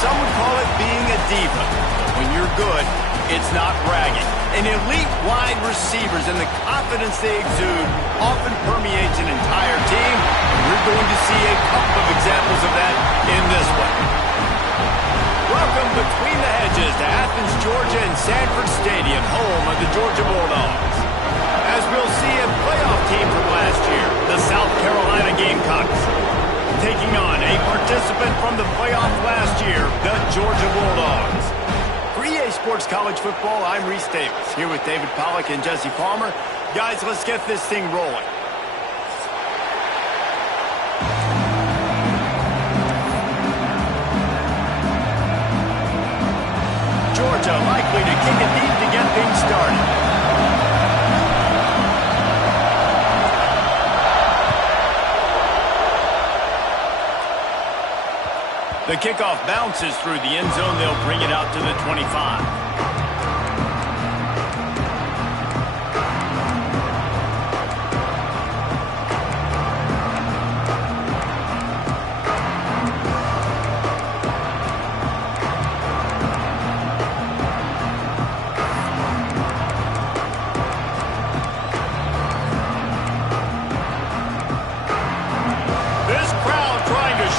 some would call it being a diva. But when you're good, it's not bragging. And elite wide receivers and the confidence they exude often permeates an entire team. And we're going to see a couple of examples of that in this one. Welcome between the hedges to Athens, Georgia and Sanford Stadium, home of the Georgia Bulldogs. As we'll see a playoff team from last year, the South Carolina Gamecocks, taking on a participant from the playoff last year, the Georgia Bulldogs. For EA Sports College Football, I'm Reese Davis, here with David Pollack and Jesse Palmer. Guys, let's get this thing rolling. Georgia likely to kick it deep to get things started. The kickoff bounces through the end zone. They'll bring it out to the 25.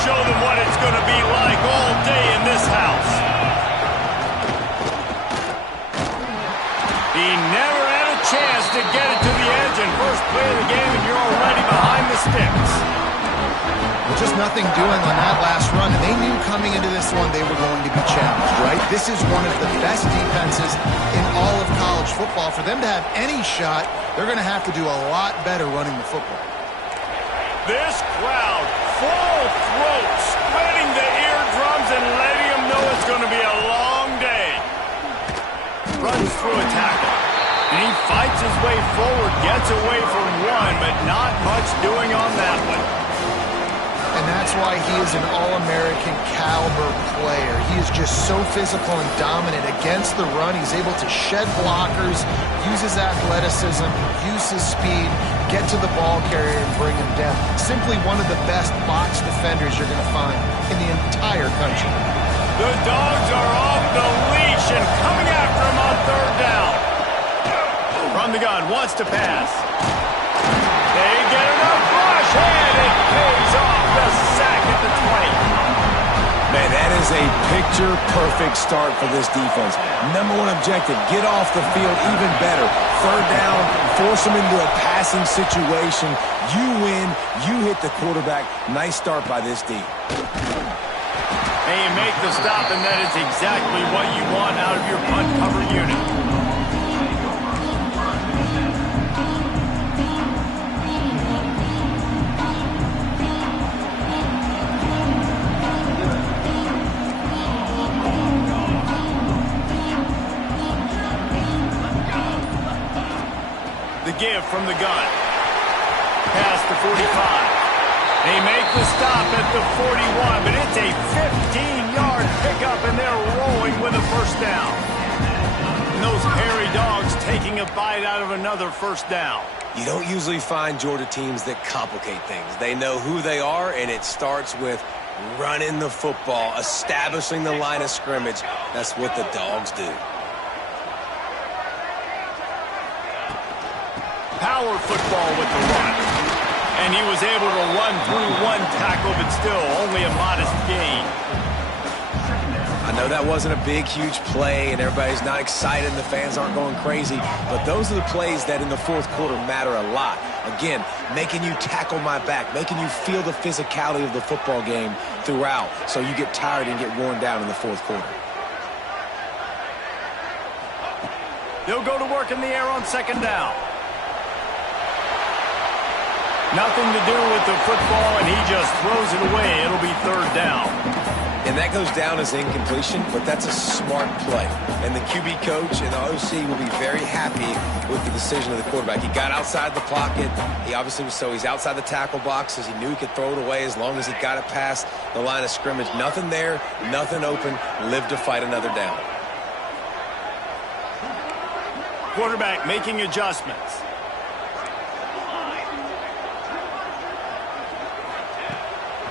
Show them what it's going to be like all day in this house. He never had a chance to get it to the edge, and first play of the game, and you're already behind the sticks. Well, just nothing doing on that last run, and they knew coming into this one they were going to be challenged, right? This is one of the best defenses in all of college football. For them to have any shot, they're going to have to do a lot better running the football. This crowd, full throat, splitting the eardrums and letting them know it's going to be a long day. Runs through a tackle, and he fights his way forward, gets away from one, but not much doing on that one. And that's why he is an All-American caliber player. He is just so physical and dominant against the run. He's able to shed blockers, use his athleticism, use his speed, get to the ball carrier and bring him down. Simply one of the best box defenders you're going to find in the entire country. The Dogs are off the leash and coming after him on third down. From the gun, wants to pass. They get enough rush, and it pays off. The sack at the 20. Man, that is a picture-perfect start for this defense. Number one objective, get off the field even better. Third down, force them into a passing situation. You win, you hit the quarterback. Nice start by this D. And you make the stop, and that is exactly what you want out of your punt cover unit. Give from the gun. Past the 45. They make the stop at the 41, but it's a 15-yard pickup, and they're rolling with a first down. And those hairy Dogs taking a bite out of another first down. You don't usually find Georgia teams that complicate things. They know who they are, and it starts with running the football, establishing the line of scrimmage. That's what the Dogs do. Power football with the run. And he was able to run through one tackle, but still only a modest gain. I know that wasn't a big, huge play, and everybody's not excited, and the fans aren't going crazy, but those are the plays that in the fourth quarter matter a lot. Again, making you tackle my back, making you feel the physicality of the football game throughout, so you get tired and get worn down in the fourth quarter. They'll go to work in the air on second down. Nothing to do with the football, and he just throws it away. It'll be third down. And that goes down as incompletion, but that's a smart play. And the QB coach and the OC will be very happy with the decision of the quarterback. He got outside the pocket. He obviously was he's outside the tackle boxes. He knew he could throw it away as long as he got it past the line of scrimmage. Nothing there, nothing open. Live to fight another down. Quarterback making adjustments.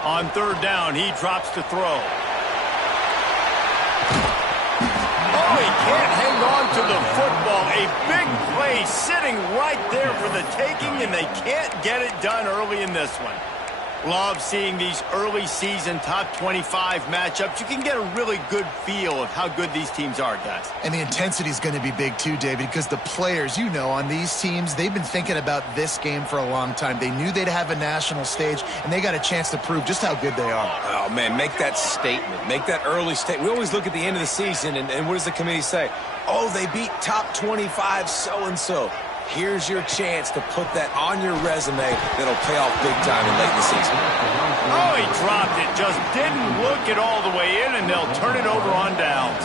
On third down, he drops to throw. he can't hang on to the football. A big play sitting right there for the taking, and they can't get it done early in this one. Love seeing these early season top 25 matchups. You can get a really good feel of how good these teams are, guys. And the intensity is going to be big too, David, because the players, you know, on these teams, they've been thinking about this game for a long time. They knew they'd have a national stage, and they got a chance to prove just how good they are. Oh, man, make that statement. Make that early statement. We always look at the end of the season, and what does the committee say? Oh, they beat top 25 so-and-so. Here's your chance to put that on your resume that'll pay off big time in late in the season. Oh, he dropped it. Just didn't look it all the way in, and they'll turn it over on downs.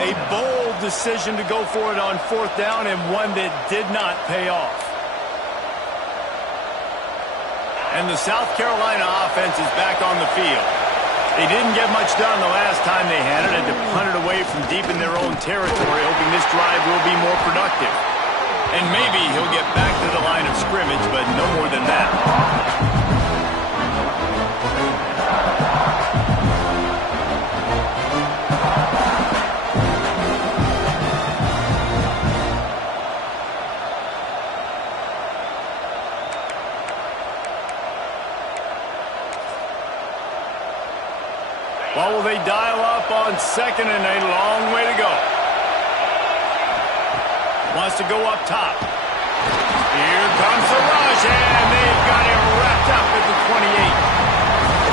A bold decision to go for it on 4th down, and one that did not pay off. And the South Carolina offense is back on the field. They didn't get much done the last time they had it, and to punt it away from deep in their own territory, hoping this drive will be more productive. And maybe he'll get back to the line of scrimmage, but no more than that. What will they dial up on 2nd and a long way to go? Wants to go up top. Here comes the rush, and they've got him wrapped up at the 28.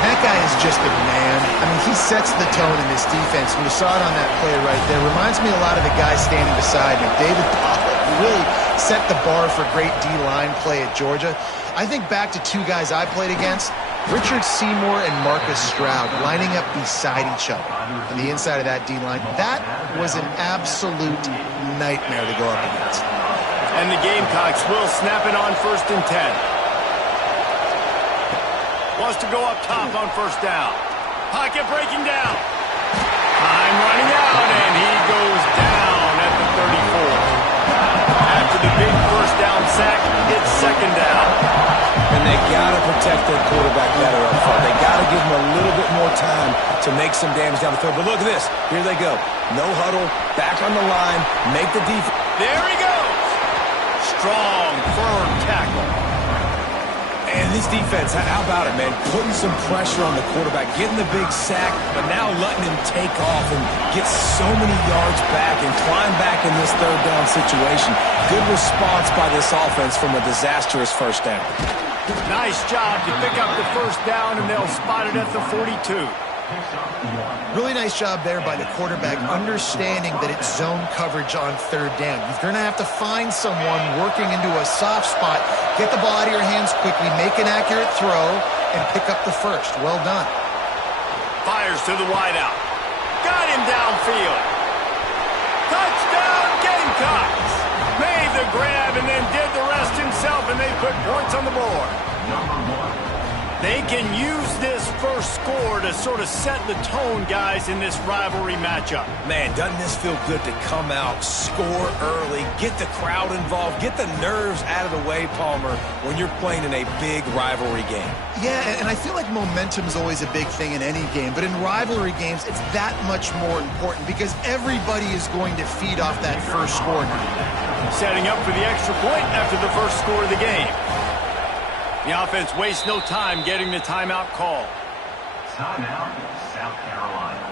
And that guy is just a man. I mean, he sets the tone in this defense. We saw it on that play right there. Reminds me a lot of the guy standing beside me, David Pollack, who really set the bar for great D-line play at Georgia. I think back to two guys I played against, Richard Seymour and Marcus Stroud, lining up beside each other on the inside of that D-line. That was an absolute nightmare to go up against. And the Gamecocks will snap it on 1st and 10. Wants to go up top on 1st down. Pocket breaking down. Time running out, and he goes down at the 34. After the big 1st down sack, it's 2nd down. And they got to protect their quarterback better up front. They got to give him a little bit more time to make some damage down the field. But look at this. Here they go. No huddle, back on the line, make the defense. There he goes. Strong, firm tackle. And this defense, how about it, man? Putting some pressure on the quarterback, getting the big sack, but now letting him take off and get so many yards back and climb back in this 3rd down situation. Good response by this offense from a disastrous 1st down. Nice job to pick up the 1st down, and they'll spot it at the 42. Really nice job there by the quarterback, understanding that it's zone coverage on 3rd down. You're going to have to find someone working into a soft spot, get the ball out of your hands quickly, make an accurate throw, and pick up the 1st. Well done. Fires to the wideout. Got him downfield. Touchdown, Gamecocks! Made the grab and then did the rest himself, and they put points on the board. They can use this 1st score to sort of set the tone, guys, in this rivalry matchup. Man, doesn't this feel good to come out, score early, get the crowd involved, get the nerves out of the way, Palmer, when you're playing in a big rivalry game? Yeah, and I feel like momentum is always a big thing in any game, but in rivalry games, it's that much more important because everybody is going to feed off that 1st score now. Setting up for the extra point after the 1st score of the game. The offense wastes no time getting the timeout call. Timeout, South Carolina.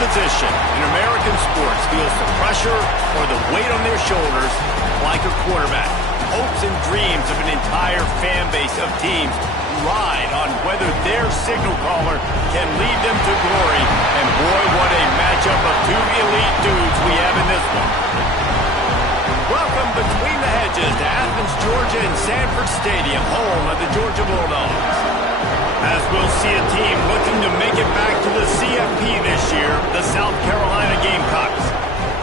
position in American sports feels the pressure or the weight on their shoulders like a quarterback. Hopes and dreams of an entire fan base of teams ride on whether their signal caller can lead them to glory. And boy, what a matchup of two elite dudes we have in this one. Welcome between the hedges to Athens, Georgia and Sanford Stadium, home of the Georgia Bulldogs. As we'll see a team looking to make it back to the CFP this year, the South Carolina Gamecocks,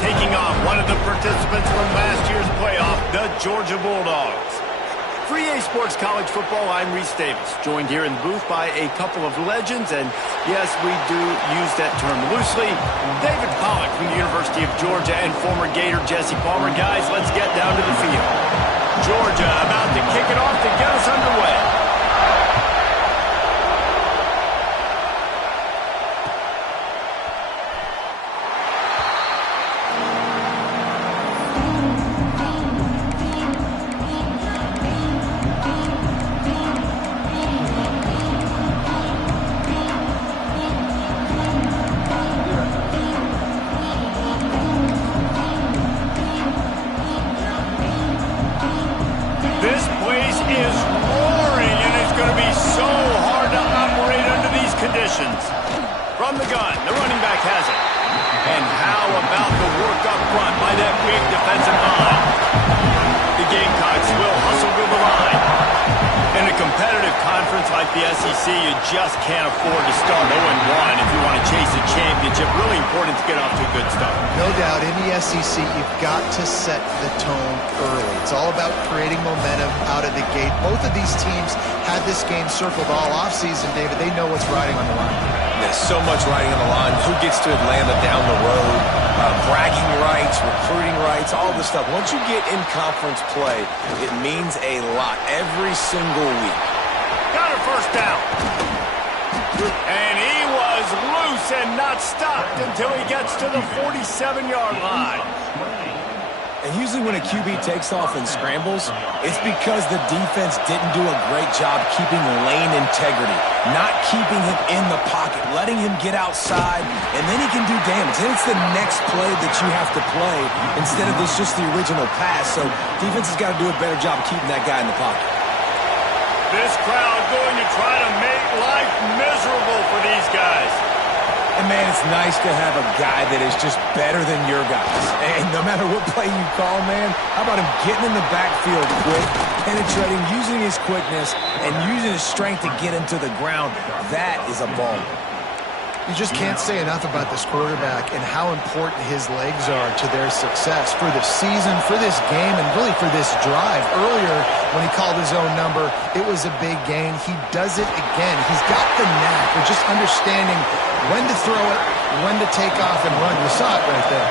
taking on one of the participants from last year's playoff, the Georgia Bulldogs. For EA Sports College Football, I'm Reese Davis, joined here in the booth by a couple of legends, and yes, we do use that term loosely. David Pollock from the University of Georgia and former Gator Jesse Palmer. Guys, let's get down to the field. Georgia about to kick it off to get us underway. This place is roaring, and it's going to be so hard to operate under these conditions. From the gun, the running back has it. And how about the work up front by that big defensive line? The Gamecocks will hustle to the line. In a competitive conference like the SEC, you just can't afford to start 0-1 if you want to chase a championship. Really important to get off to a good start. No doubt, in the SEC, you've got to set the tone early. It's all about creating momentum out of the gate. Both of these teams had this game circled all offseason, David. They know what's riding on the line. There's so much riding on the line. Who gets to Atlanta down the road? Bragging rights, recruiting rights, all this stuff. Once you get in conference play, it means a lot every single week. Got a first down. And he was loose and not stopped until he gets to the 47-yard line. And usually when a QB takes off and scrambles, it's because the defense didn't do a great job keeping lane integrity, not keeping him in the pocket, letting him get outside, and then he can do damage. Then it's the next play that you have to play instead of this just the original pass. So defense has got to do a better job of keeping that guy in the pocket. This crowd going to try to make life miserable for these guys. And, man, it's nice to have a guy that is just better than your guys. And no matter what play you call, man, how about him getting in the backfield quick, penetrating, using his quickness, and using his strength to get him to the ground? That is a ball. You just can't say enough about this quarterback and how important his legs are to their success for the season, for this game, and really for this drive. Earlier, when he called his own number, it was a big gain. He does it again. He's got the knack of just understanding when to throw it, when to take off and run. You saw it right there.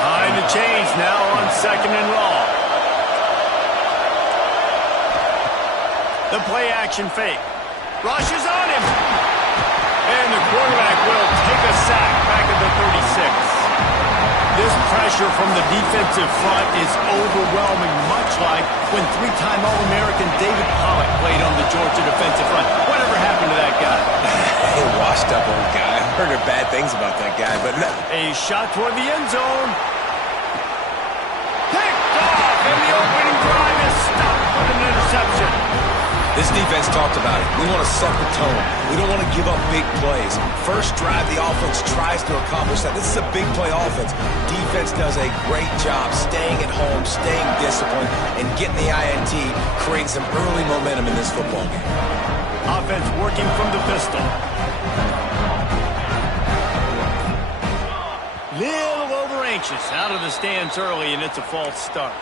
Behind the chains now on 2nd and long. The play action fake. Rush is on him. And the quarterback will take a sack back at the 36. This pressure from the defensive front is overwhelming, much like when three-time All-American David Pollock played on the Georgia defensive front. Whatever happened to that guy? A washed-up old guy. I've heard bad things about that guy, but no. A shot toward the end zone. Picked off, and the opening drive is stopped with an interception. This defense talked about it. We want to set the tone. We don't want to give up big plays. First drive, the offense tries to accomplish that. This is a big play offense. Defense does a great job staying at home, staying disciplined, and getting the INT, creating some early momentum in this football game. Offense working from the pistol. Little over anxious out of the stands early, and it's a false start.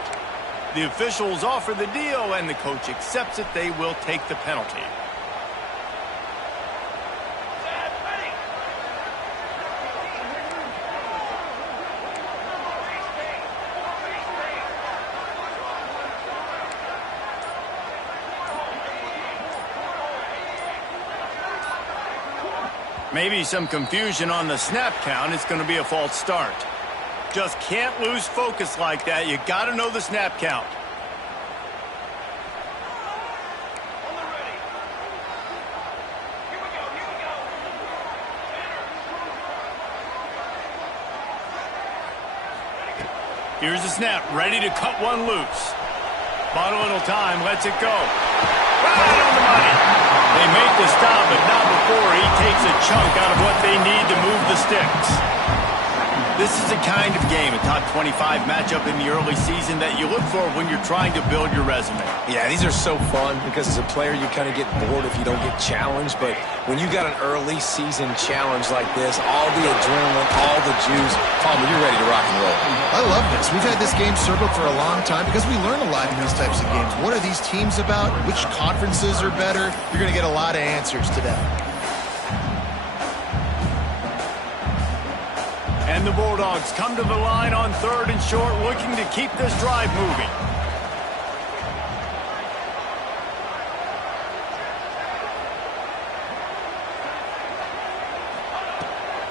The officials offer the deal, and the coach accepts it. They will take the penalty. Maybe some confusion on the snap count. It's going to be a false start. Just can't lose focus like that. You got to know the snap count. Here's the snap, ready to cut one loose. Bought a little time, lets it go. Right on the money. They make the stop, but not before he takes a chunk out of what they need to move the sticks. This is the kind of game, a top 25 matchup in the early season, that you look for when you're trying to build your resume. Yeah, these are so fun because as a player you kind of get bored if you don't get challenged, but when you got an early season challenge like this, all the adrenaline, all the juice, Palmer, you're ready to rock and roll. I love this. We've had this game circled for a long time because we learn a lot in these types of games. What are these teams about? Which conferences are better? You're going to get a lot of answers today. And the Bulldogs come to the line on 3rd and short, looking to keep this drive moving.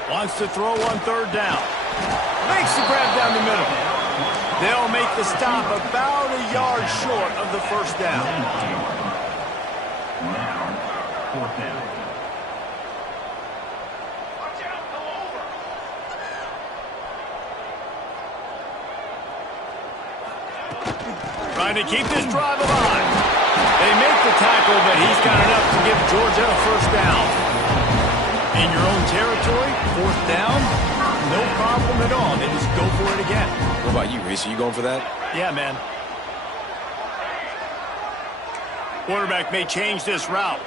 Wants to throw on 3rd down. Makes the grab down the middle. They'll make the stop about a yard short of the 1st down. Now, 4th down. Trying to keep this drive alive. They make the tackle, but he's got enough to give Georgia a 1st down. In your own territory, 4th down, no problem at all. They just go for it again. What about you, Reese? Are you going for that? Yeah, man. Quarterback may change this route.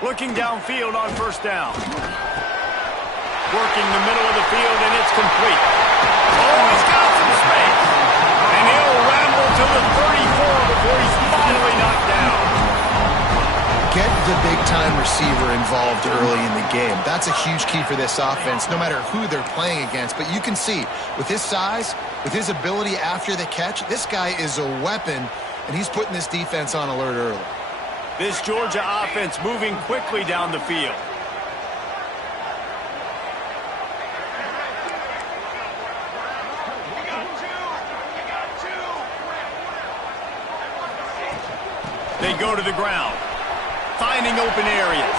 Looking downfield on 1st down. Working the middle of the field, and it's complete. Oh, he's got some space. And he'll ramble to the 34 before he's finally knocked down. Get the big-time receiver involved early in the game. That's a huge key for this offense, no matter who they're playing against. But you can see, with his size, with his ability after the catch, this guy is a weapon, and he's putting this defense on alert early. This Georgia offense moving quickly down the field. They go to the ground, finding open areas.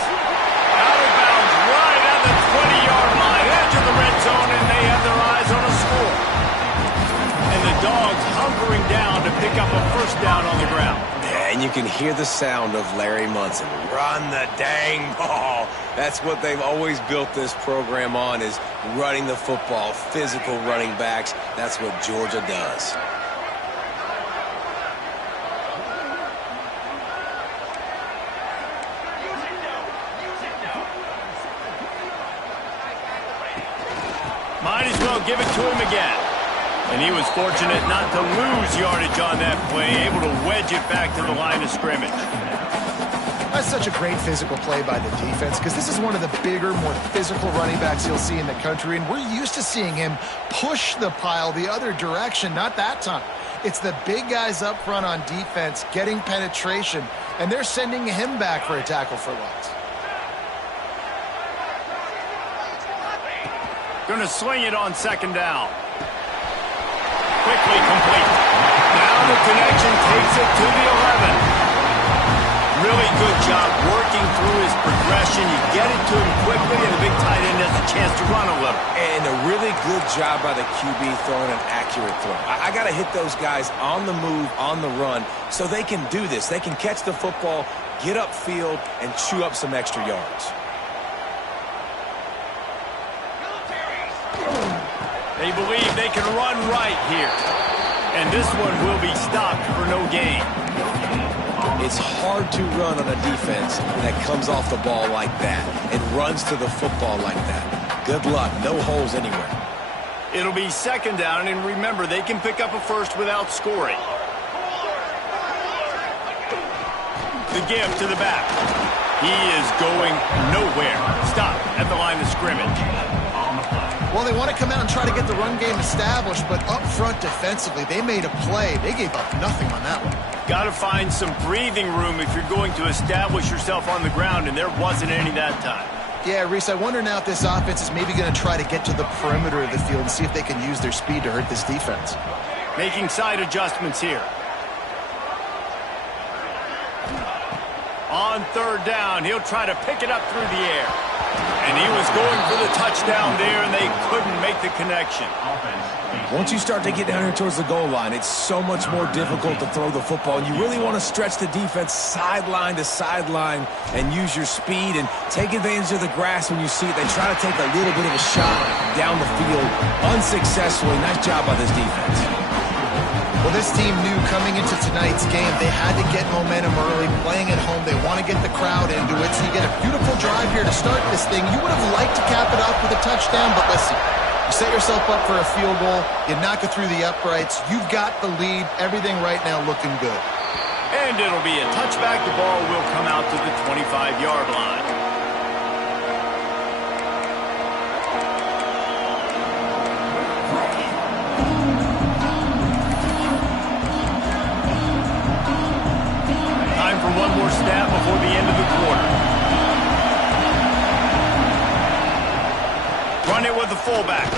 Out of bounds, right at the 20-yard line, edge of the red zone, and they have their eyes on a score. And the Dogs hunkering down to pick up a 1st down on the ground. Yeah, and you can hear the sound of Larry Munson. Run the dang ball. That's what they've always built this program on, is running the football, physical running backs. That's what Georgia does. Might as well give it to him again. And he was fortunate not to lose yardage on that play, able to wedge it back to the line of scrimmage. That's such a great physical play by the defense because this is one of the bigger, more physical running backs you'll see in the country, and we're used to seeing him push the pile the other direction. Not that time. It's the big guys up front on defense getting penetration, and they're sending him back for a tackle for loss. Going to sling it on 2nd down. Quickly complete. Now the connection takes it to the 11. Really good job working through his progression. You get it to him quickly, and the big tight end has a chance to run a little. And a really good job by the QB throwing an accurate throw. I got to hit those guys on the move, on the run, so they can do this. They can catch the football, get upfield, and chew up some extra yards. They believe they can run right here. And this one will be stopped for no gain. It's hard to run on a defense that comes off the ball like that and runs to the football like that. Good luck. No holes anywhere. It'll be 2nd down, and remember, they can pick up a 1st without scoring. The give to the back. He is going nowhere. Stop at the line of scrimmage. Well, they want to come out and try to get the run game established, but up front defensively, they made a play. They gave up nothing on that one. Got to find some breathing room if you're going to establish yourself on the ground, and there wasn't any that time. Yeah, Reese, I wonder now if this offense is maybe going to try to get to the perimeter of the field and see if they can use their speed to hurt this defense. Making side adjustments here. On third down, he'll try to pick it up through the air. And he was going for the touchdown there, and they couldn't make the connection. Once you start to get down here towards the goal line, it's so much more difficult to throw the football. You really want to stretch the defense sideline to sideline and use your speed and take advantage of the grass when you see it. They try to take a little bit of a shot down the field unsuccessfully. Nice job by this defense. Well, this team knew coming into tonight's game they had to get momentum early, playing at home. They want to get the crowd into it, so you get a beautiful drive here to start this thing. You would have liked to cap it off with a touchdown, but listen, you set yourself up for a field goal, you knock it through the uprights, you've got the lead, everything right now looking good. And it'll be a touchback. The ball will come out to the 25-yard line. One more snap before the end of the quarter. Run it with the fullback.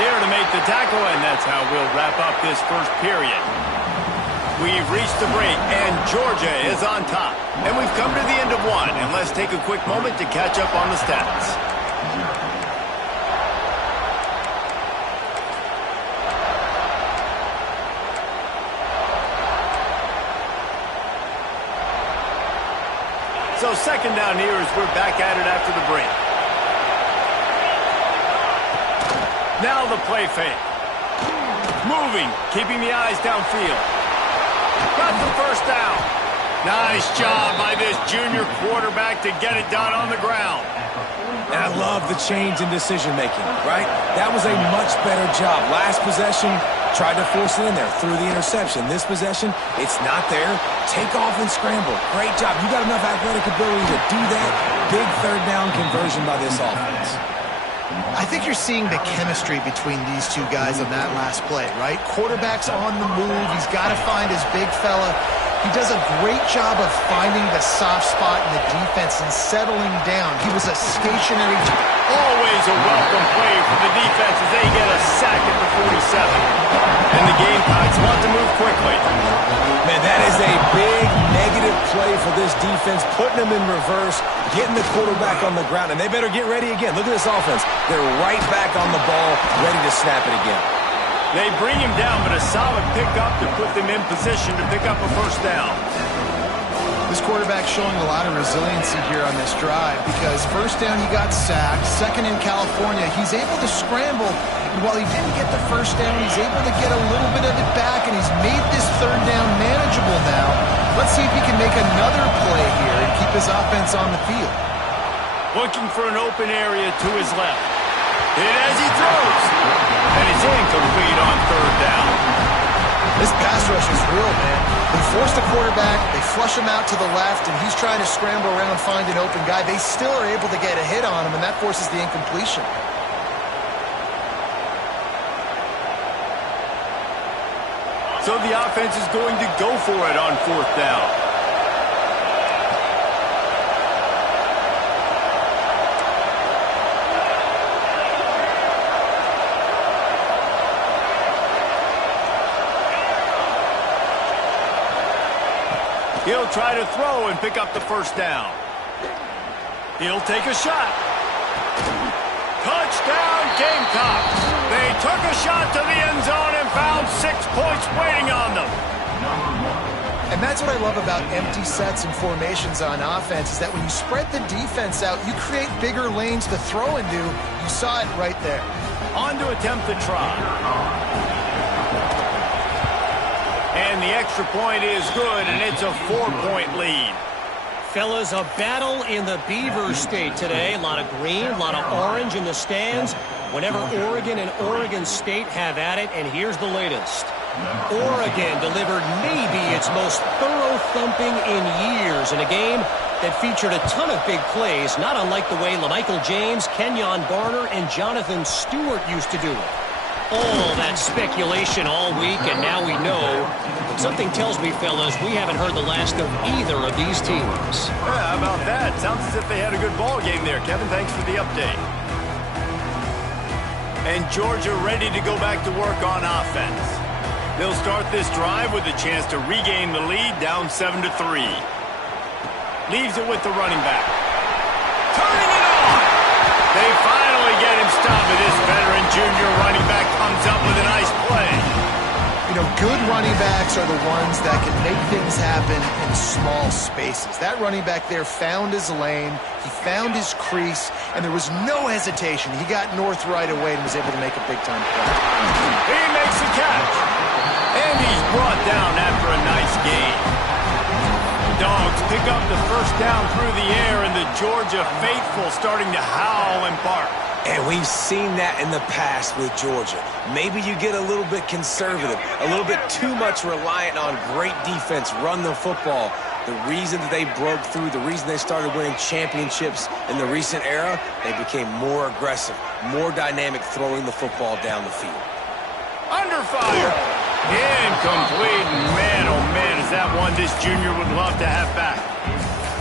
There to make the tackle, and that's how we'll wrap up this first period. We've reached the break, and Georgia is on top. And we've come to the end of one, and let's take a quick moment to catch up on the stats. So second down here as we're back at it after the break. Now the play fake. Moving, keeping the eyes downfield. Got the first down. Nice job by this junior quarterback to get it done on the ground. And I love the change in decision-making, right? That was a much better job. Last possession, tried to force it in there, threw the interception. This possession, it's not there. Take off and scramble. Great job. You got enough athletic ability to do that. Big third down conversion by this offense. I think you're seeing the chemistry between these two guys on that last play, right? Quarterback's on the move. He's got to find his big fella. He does a great job of finding the soft spot in the defense and settling down. He was a stationary... Always a welcome play for the defense as they get a sack at the 47. And the Gamecocks want to move quickly. Man, that is a big negative play for this defense, putting them in reverse, getting the quarterback on the ground, and they better get ready again. Look at this offense. They're right back on the ball, ready to snap it again. They bring him down, but a solid pickup to put them in position to pick up a first down. This quarterback showing a lot of resiliency here on this drive because first down he got sacked, second in California, he's able to scramble, and while he didn't get the first down, he's able to get a little bit of it back, and he's made this third down manageable now. Let's see if he can make another play here and keep his offense on the field. Looking for an open area to his left. And as he throws, and it's incomplete on third down. This pass rush is real, man. They force the quarterback, they flush him out to the left, and he's trying to scramble around, find an open guy. They still are able to get a hit on him, and that forces the incompletion. So the offense is going to go for it on fourth down. He'll try to throw and pick up the first down. He'll take a shot. Touchdown, Gamecocks. They took a shot to the end zone and found 6 points waiting on them. And that's what I love about empty sets and formations on offense is that when you spread the defense out, you create bigger lanes to throw into. You saw it right there. On to attempt the try. And the extra point is good, and it's a 4-point lead. Fellas, a battle in the Beaver State today. A lot of green, a lot of orange in the stands. Whenever Oregon and Oregon State have at it, and here's the latest. Oregon delivered maybe its most thorough thumping in years in a game that featured a ton of big plays, not unlike the way LaMichael James, Kenyon Barner, and Jonathan Stewart used to do it. All that speculation all week, and now we know. Something tells me, fellas, we haven't heard the last of either of these teams. Yeah, how about that? Sounds as if they had a good ball game there, Kevin. Thanks for the update. And Georgia ready to go back to work on offense. They'll start this drive with a chance to regain the lead, down 7-3. Leaves it with the running back. Turning it on. They finally get him stopped, but this veteran junior running back comes up with a nice play. You know, good running backs are the ones that can make things happen in small spaces. That running back there found his lane, he found his crease, and there was no hesitation. He got north right away and was able to make a big-time play. He makes the catch. And he's brought down after a nice gain. Dogs pick up the first down through the air, and the Georgia faithful starting to howl and bark. And we've seen that in the past with Georgia. Maybe you get a little bit conservative, a little bit too much reliant on great defense, run the football. The reason that they broke through, the reason they started winning championships in the recent era, they became more aggressive, more dynamic throwing the football down the field. Under fire. Incomplete. Man, oh man, is that one this junior would love to have back.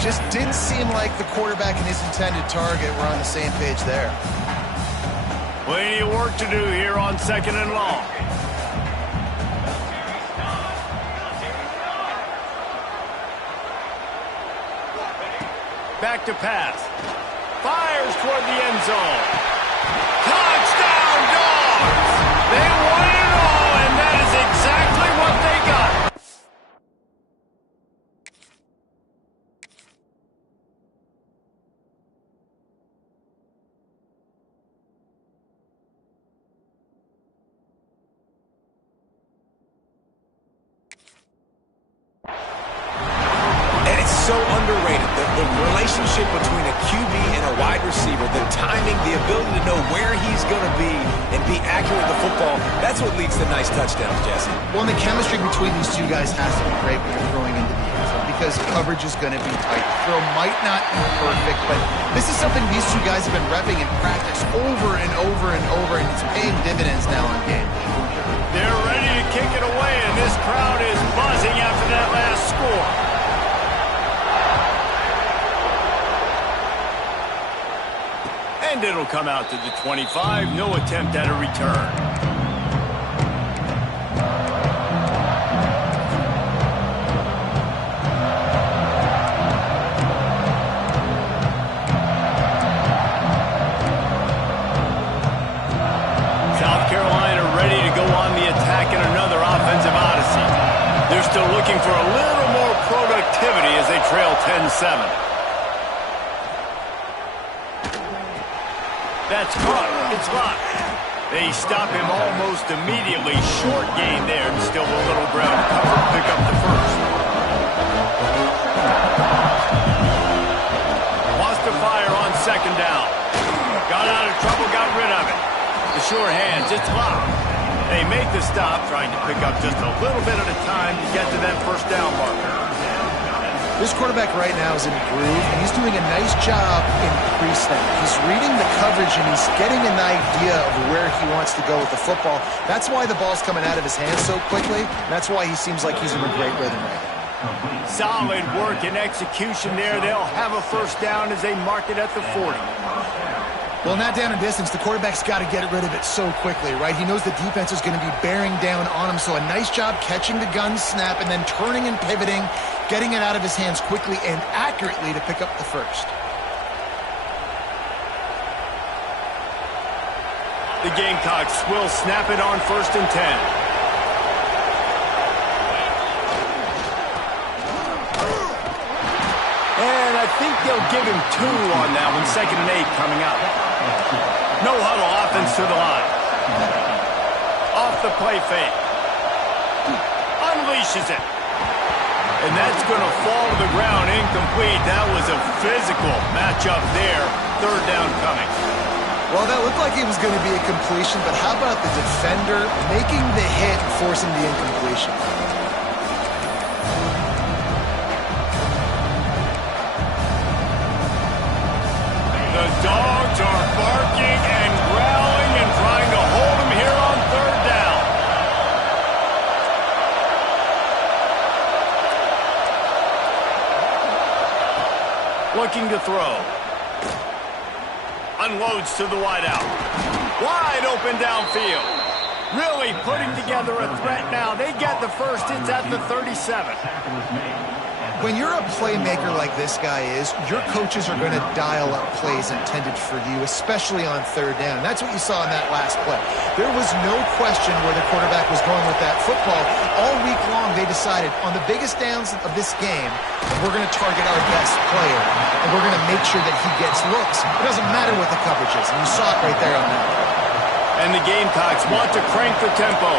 Just didn't seem like the quarterback and his intended target were on the same page there. Plenty of work to do here on 2nd and long. Back to pass. Fires toward the end zone. Touchdown, Dogs! They won it all, and that is exactly what they got. So underrated. The relationship between a QB and a wide receiver, the timing, the ability to know where he's going to be and be accurate with the football, that's what leads to nice touchdowns, Jesse. Well, and the chemistry between these two guys has to be great when you're throwing into the end zone because coverage is going to be tight. The throw might not be perfect, but this is something these two guys have been repping in practice over and over and over, and it's paying dividends now on game. They're ready to kick it away, and this crowd is buzzing after that last score. And it'll come out to the 25. No attempt at a return. South Carolina ready to go on the attack in another offensive odyssey. They're still looking for a little more productivity as they trail 10-7. That's caught. It's locked. They stop him almost immediately. Short gain there, and still a little ground cover. Pick up the first. Wants to fire on 2nd down. Got out of trouble, got rid of it. The sure hands, it's locked. They make the stop, trying to pick up just a little bit at a time to get to that first down marker. This quarterback right now is in a groove, and he's doing a nice job in pre-snap. He's reading the coverage, and he's getting an idea of where he wants to go with the football. That's why the ball's coming out of his hands so quickly. That's why he seems like he's in a great rhythm right now. Solid work and execution there. They'll have a first down as they mark it at the 40. Well, not down in distance, the quarterback's got to get rid of it so quickly, right? He knows the defense is going to be bearing down on him, so a nice job catching the gun snap and then turning and pivoting, getting it out of his hands quickly and accurately to pick up the first. The Gamecocks will snap it on 1st and 10. And I think they'll give him 2 on that one. 2nd and 8 coming up. No huddle offense to the line. Off the play fake. Unleashes it. And that's going to fall to the ground incomplete. That was a physical matchup there. 3rd down coming. Well, that looked like it was going to be a completion, but how about the defender making the hit and forcing the incompletion? The Dogs are barking and growling and trying to hold him here on 3rd down. Looking to throw. Unloads to the wideout. Wide open downfield. Really putting together a threat now. They get the first. It's at the 37. When you're a playmaker like this guy is, your coaches are going to dial up plays intended for you, especially on third down. That's what you saw in that last play. There was no question where the quarterback was going with that football. All week long, they decided on the biggest downs of this game, we're going to target our best player, and we're going to make sure that he gets looks. It doesn't matter what the coverage is, and you saw it right there on that. And the Gamecocks want to crank the tempo.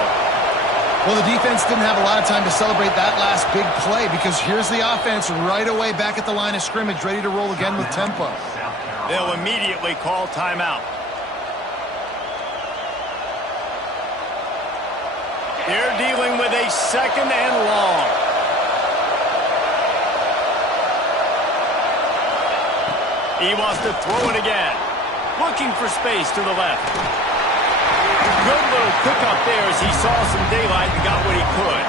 Well, the defense didn't have a lot of time to celebrate that last big play because here's the offense right away back at the line of scrimmage, ready to roll again with tempo. They'll immediately call timeout. They're dealing with a second and long. He wants to throw it again. Looking for space to the left. Good little pickup there as he saw some daylight and got what he could.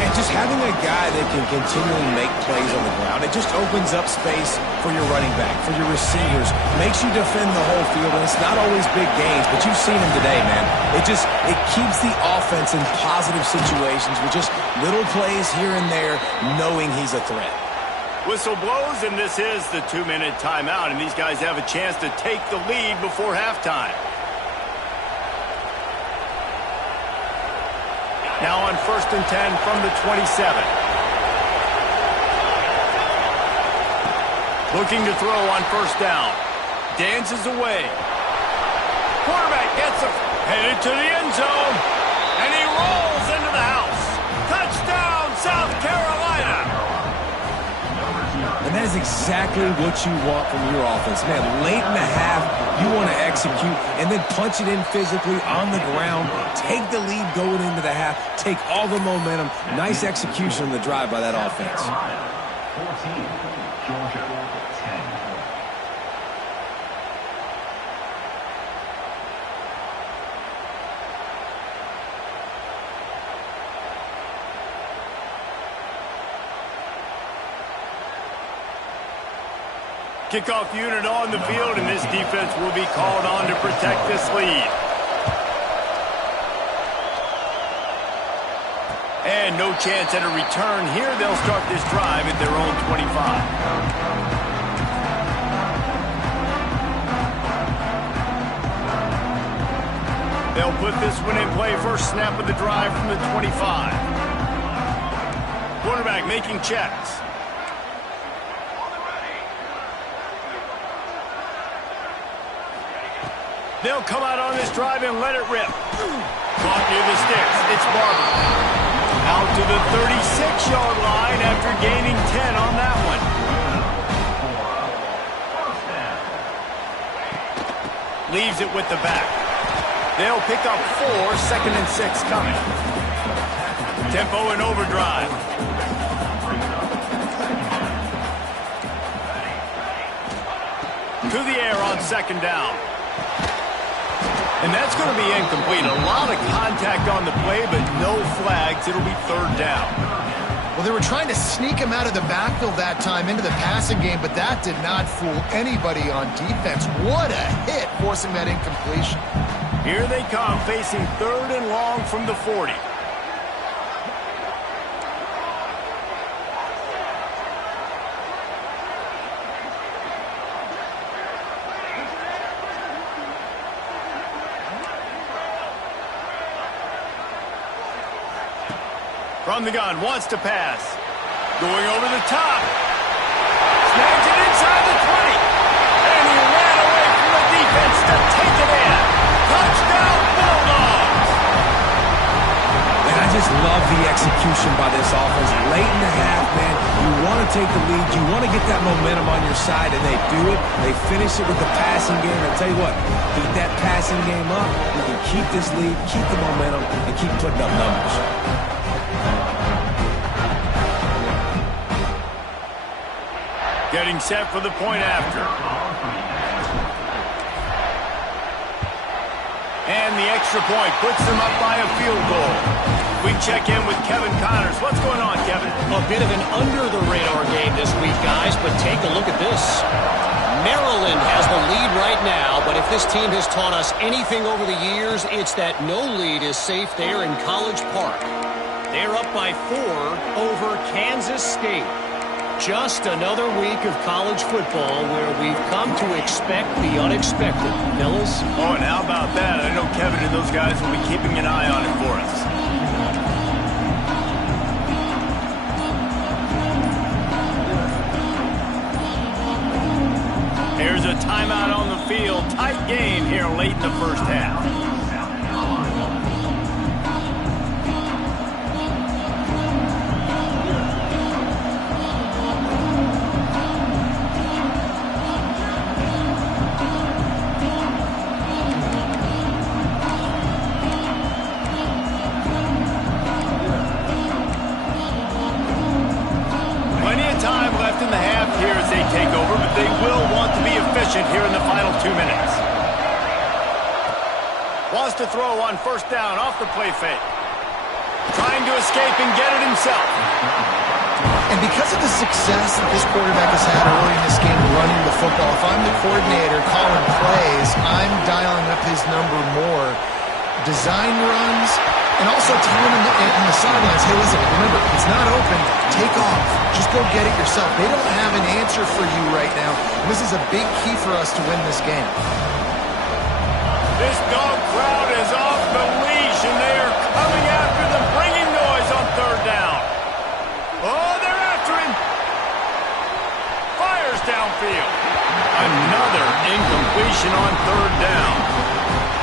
And just having a guy that can continually make plays on the ground, it just opens up space for your running back, for your receivers, makes you defend the whole field, and it's not always big gains, but you've seen him today, man. It keeps the offense in positive situations with just little plays here and there, knowing he's a threat. Whistle blows, and this is the 2-minute timeout, and these guys have a chance to take the lead before halftime. Now on 1st and 10 from the 27. Looking to throw on 1st down. Dances away. Quarterback gets it, headed to the end zone, and he rolls into the house. Touchdown, South Carolina! And that is exactly what you want from your offense. Man, late in the half, you want to execute and then punch it in physically on the ground, take the lead going into the half, take all the momentum. Nice execution on the drive by that offense. 14, Georgia 10. Kickoff unit on the field, and this defense will be called on to protect this lead. And no chance at a return here. They'll start this drive at their own 25. They'll put this one in play. First snap of the drive from the 25. Quarterback making checks. They'll come out on this drive and let it rip. Caught near the sticks. It's Barber. Out to the 36-yard line after gaining 10 on that one. Leaves it with the back. They'll pick up 4, 2nd and 6 coming. Tempo in overdrive. To the air on 2nd down. And that's going to be incomplete. A lot of contact on the play, but no flags. It'll be 3rd down. Well, they were trying to sneak him out of the backfield that time into the passing game, but that did not fool anybody on defense. What a hit, forcing that incompletion. Here they come, facing 3rd and long from the 40. From the gun, wants to pass. Going over the top. Snags it inside the 20. And he ran away from the defense to take it in. Touchdown, Bulldogs! And I just love the execution by this offense. Late in the half, man, you want to take the lead. You want to get that momentum on your side, and they do it. They finish it with the passing game. I'll tell you what, keep that passing game up. You can keep this lead, keep the momentum, and keep putting up numbers. Getting set for the point after. And the extra point puts them up by a field goal. We check in with Kevin Connors. What's going on, Kevin? A bit of an under-the-radar game this week, guys, but take a look at this. Maryland has the lead right now, but if this team has taught us anything over the years, it's that no lead is safe there in College Park. They're up by 4 over Kansas State. Just another week of college football where we've come to expect the unexpected. Fellas? Oh, and how about that? I know Kevin and those guys will be keeping an eye on it for us. Here's a timeout on the field. Tight game here late in the first half. Here in the final 2 minutes. Wants to throw on first down off the play fake. Trying to escape and get it himself. And because of the success that this quarterback has had early in this game running the football, if I'm the coordinator calling plays, I'm dialing up his number more. Design runs, and also telling him in the sidelines, hey, listen, remember, it's not open. Take off. Just go get it yourself. They don't have an answer for you right now. And this is a big key for us to win this game. This dog crowd is off the leash, and they are coming after them, bringing noise on third down. Oh, they're after him. Fires downfield. Another incompletion on third down.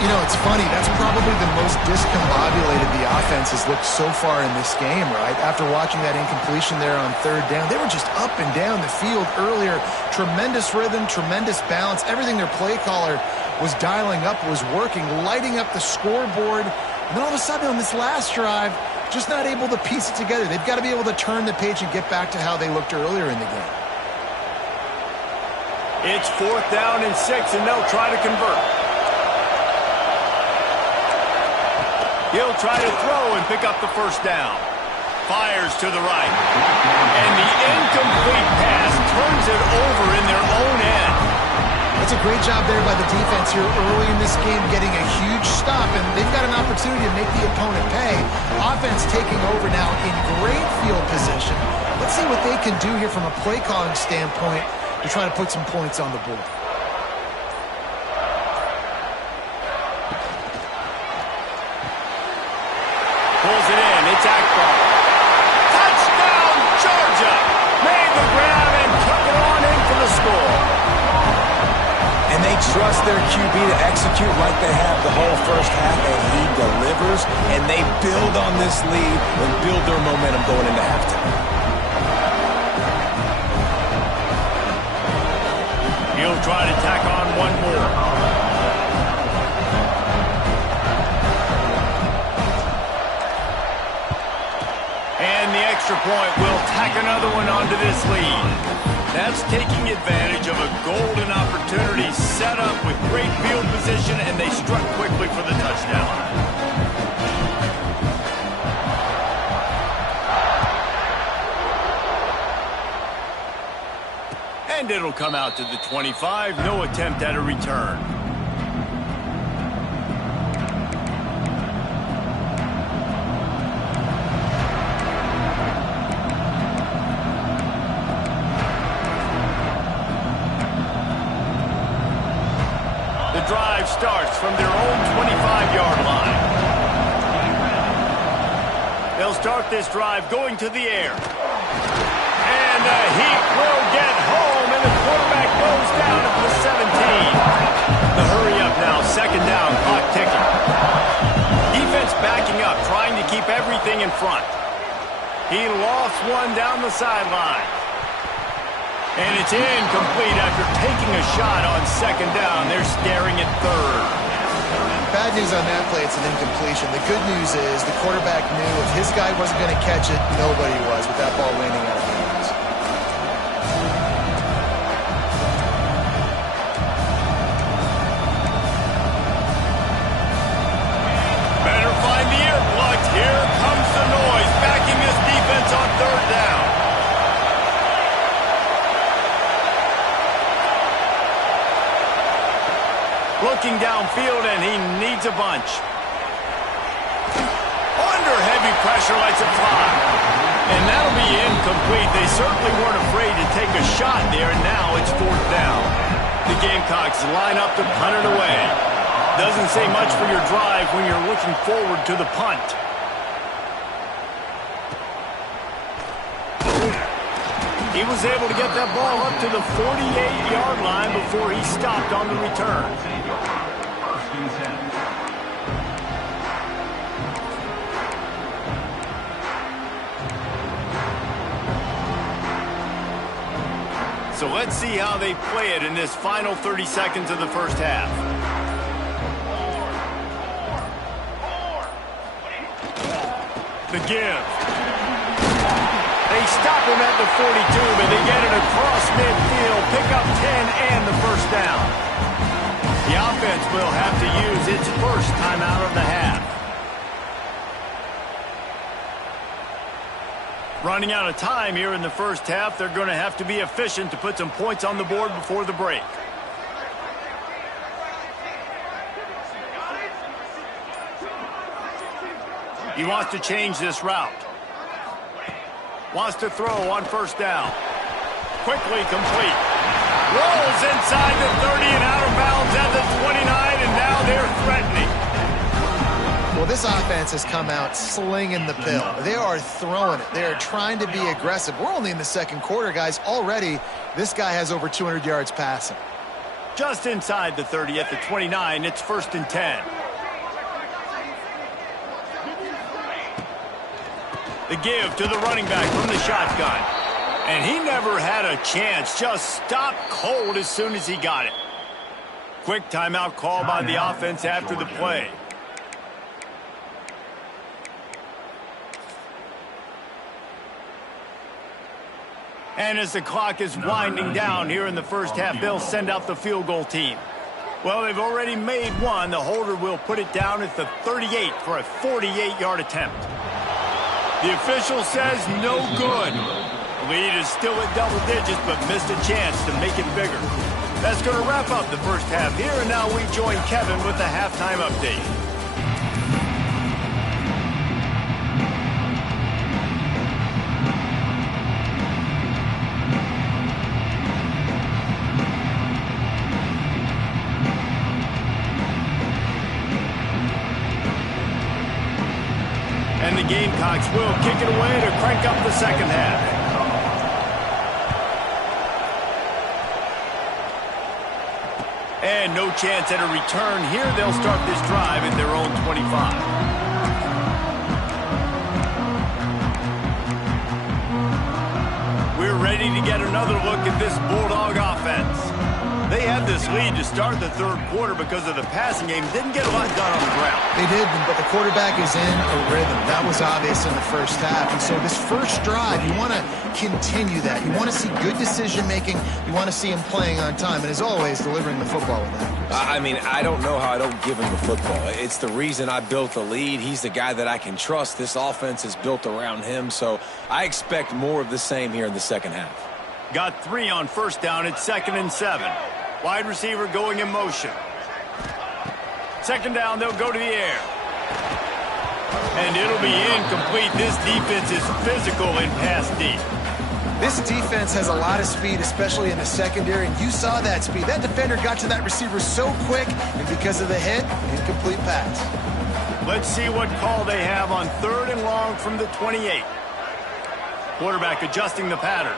You know, it's funny. That's probably the most discombobulated the offense has looked so far in this game, right? After watching that incompletion there on third down, they were just up and down the field earlier. Tremendous rhythm, tremendous balance. Everything their play caller was dialing up was working, lighting up the scoreboard. And then all of a sudden on this last drive, just not able to piece it together. They've got to be able to turn the page and get back to how they looked earlier in the game. It's 4th down and 6, and they'll try to convert. He'll try to throw and pick up the first down. Fires to the right. And the incomplete pass turns it over in their own end. That's a great job there by the defense here early in this game, getting a huge stop, and they've got an opportunity to make the opponent pay. Offense taking over now in great field position. Let's see what they can do here from a play calling standpoint to try to put some points on the board. Pulls it in. It's Akbar. Touchdown, Georgia! Made the grab and took it on in for the score. And they trust their QB to execute like they have the whole first half, and he delivers. And they build on this lead and build their momentum going into halftime. He'll try to tack on one more. And the extra point will tack another one onto this lead. That's taking advantage of a golden opportunity set up with great field position, and they struck quickly for the touchdown. And it'll come out to the 25. No attempt at a return. Drive starts from their own 25-yard line. They'll start this drive going to the air. And the heat will get home, and the quarterback goes down at the 17. The hurry up now, 2nd down, clock ticking. Defense backing up, trying to keep everything in front. He lost one down the sideline. And it's incomplete after taking a shot on 2nd down. They're staring at 3rd. Bad news on that play, it's an incompletion. The good news is the quarterback knew if his guy wasn't going to catch it, nobody was with that ball landing out of bounds. Better find the earplugs. Here comes the noise, backing this defense on 3rd down. Looking downfield, and he needs a bunch. Under Under heavy pressure, lets it fly. And that'll be incomplete. They certainly weren't afraid to take a shot there, and now it's 4th down. The Gamecocks line up to punt it away. Doesn't say much for your drive when you're looking forward to the punt. He was able to get that ball up to the 48-yard line before he stopped on the return. So let's see how they play it in this final 30 seconds of the first half. The give. They stop him at the 42, but they get it across midfield, pick up 10 and the first down. The offense will have to use its first timeout of the half. Running out of time here in the first half, they're going to have to be efficient to put some points on the board before the break. He wants to change this route. Wants to throw on first down. Quickly complete. Rolls inside the 30 and out of bounds at the 29, and now they're threatening. Well, this offense has come out slinging the pill. They are throwing it. They are trying to be aggressive. We're only in the second quarter, guys. Already, this guy has over 200 yards passing. Just inside the 30 at the 29, it's 1st and 10. The give to the running back from the shotgun. And he never had a chance. Just stopped cold as soon as he got it. Quick timeout call by the offense after the play. And as the clock is winding down here in the first half, they'll send out the field goal team. Well, they've already made one. The holder will put it down at the 38 for a 48-yard attempt. The official says no good. The lead is still at double digits, but missed a chance to make it bigger. That's going to wrap up the first half here, and now we join Kevin with the halftime update. And the Gamecocks will kick it away to crank up the second half. And no chance at a return here. They'll start this drive at their own 25. We're ready to get another look at this Bulldog offense. They had this lead to start the third quarter because of the passing game. Didn't get a lot done on the ground. They did, but the quarterback is in a rhythm. That was obvious in the first half. And so this first drive, you want to continue that. You want to see good decision-making. You want to see him playing on time. And as always, delivering the football with accuracy. I mean, I don't know how I don't give him the football. It's the reason I built the lead. He's the guy that I can trust. This offense is built around him. So I expect more of the same here in the second half. Got 3 on first down. It's 2nd and 7. Wide receiver going in motion. Second down, they'll go to the air. And it'll be incomplete. This defense is physical and pass deep. This defense has a lot of speed, especially in the secondary, and you saw that speed. That defender got to that receiver so quick, and because of the hit, incomplete pass. Let's see what call they have on 3rd and long from the 28. Quarterback adjusting the pattern.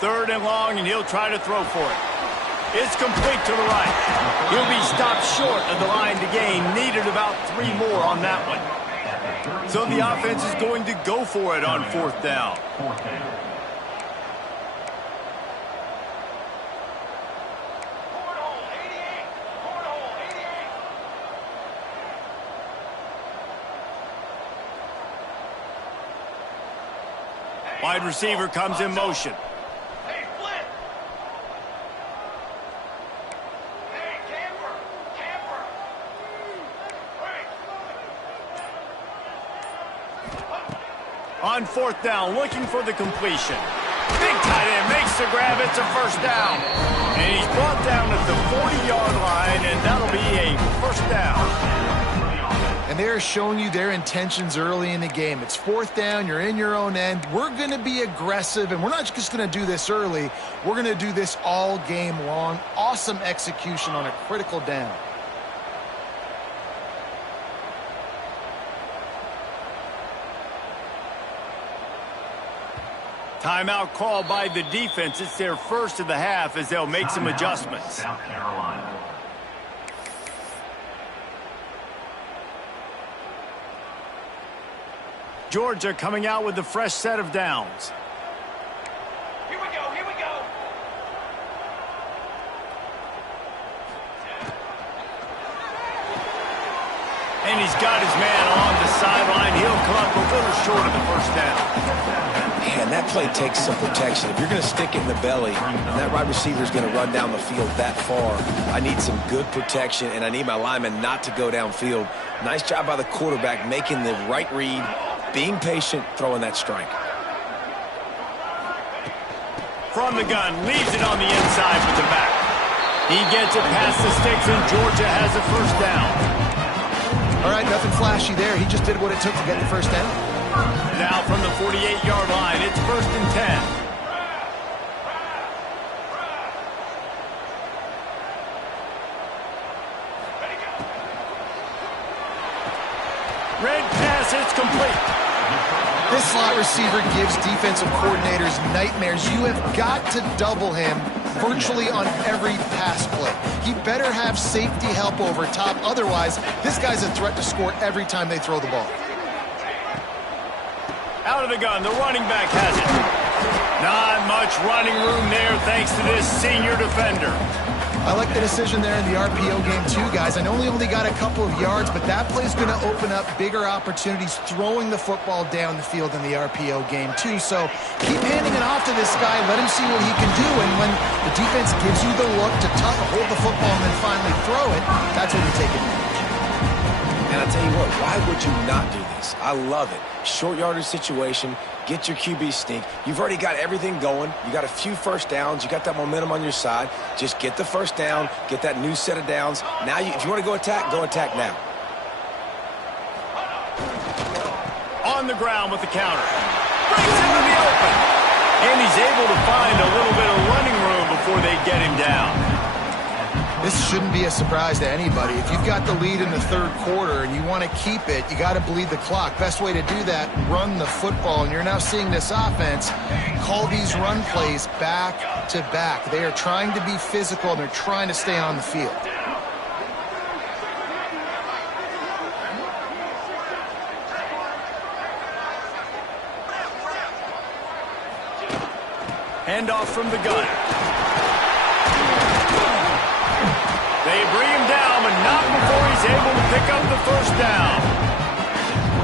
Third and long, and he'll try to throw for it. It's complete to the right. He'll be stopped short of the line to gain. Needed about 3 more on that one. So the offense is going to go for it on 4th down. Wide receiver comes in motion. On 4th down, looking for the completion. Big tight end makes the grab. It's a first down. And he's brought down at the 40-yard line, and that'll be a first down. And they're showing you their intentions early in the game. It's fourth down. You're in your own end. We're going to be aggressive, and we're not just going to do this early. We're going to do this all game long. Awesome execution on a critical down. Timeout called by the defense. It's their first of the half as they'll make some adjustments. South Carolina. Georgia coming out with a fresh set of downs. Here we go, here we go. And he's got his man on the sideline. He'll come up a little short of the first down. Man, that play takes some protection. If you're going to stick it in the belly, and that wide receiver is going to run down the field that far, I need some good protection, and I need my lineman not to go downfield. Nice job by the quarterback making the right read, being patient, throwing that strike. From the gun, leaves it on the inside with the back. He gets it past the sticks, and Georgia has a first down. All right, nothing flashy there. He just did what it took to get the first down. Now from the 48-yard line, it's first and 10. Red pass, it's complete. This slot receiver gives defensive coordinators nightmares. You have got to double him virtually on every pass play. He better have safety help over top. Otherwise, this guy's a threat to score every time they throw the ball. Out of the gun, the running back has it. Not much running room there thanks to this senior defender. I like the decision there in the RPO game too, guys. I know he only got a couple of yards, but that play's going to open up bigger opportunities throwing the football down the field in the RPO game too. So keep handing it off to this guy. Let him see what he can do. And when the defense gives you the look to hold the football and then finally throw it, that's when you take advantage. And I tell you what, why would you not do this? I love it. Short yardage situation, get your QB sneak. You've already got everything going. You got a few first downs. You got that momentum on your side. Just get the first down, get that new set of downs. Now, if you want to go attack now. On the ground with the counter. Brings him to the open. And he's able to find a little bit of running room before they get him down. This shouldn't be a surprise to anybody. If you've got the lead in the third quarter and you want to keep it, you got to bleed the clock. Best way to do that, run the football. And you're now seeing this offense call these run plays back to back. They are trying to be physical, and they're trying to stay on the field. Handoff from the gun. They bring him down, but not before he's able to pick up the first down.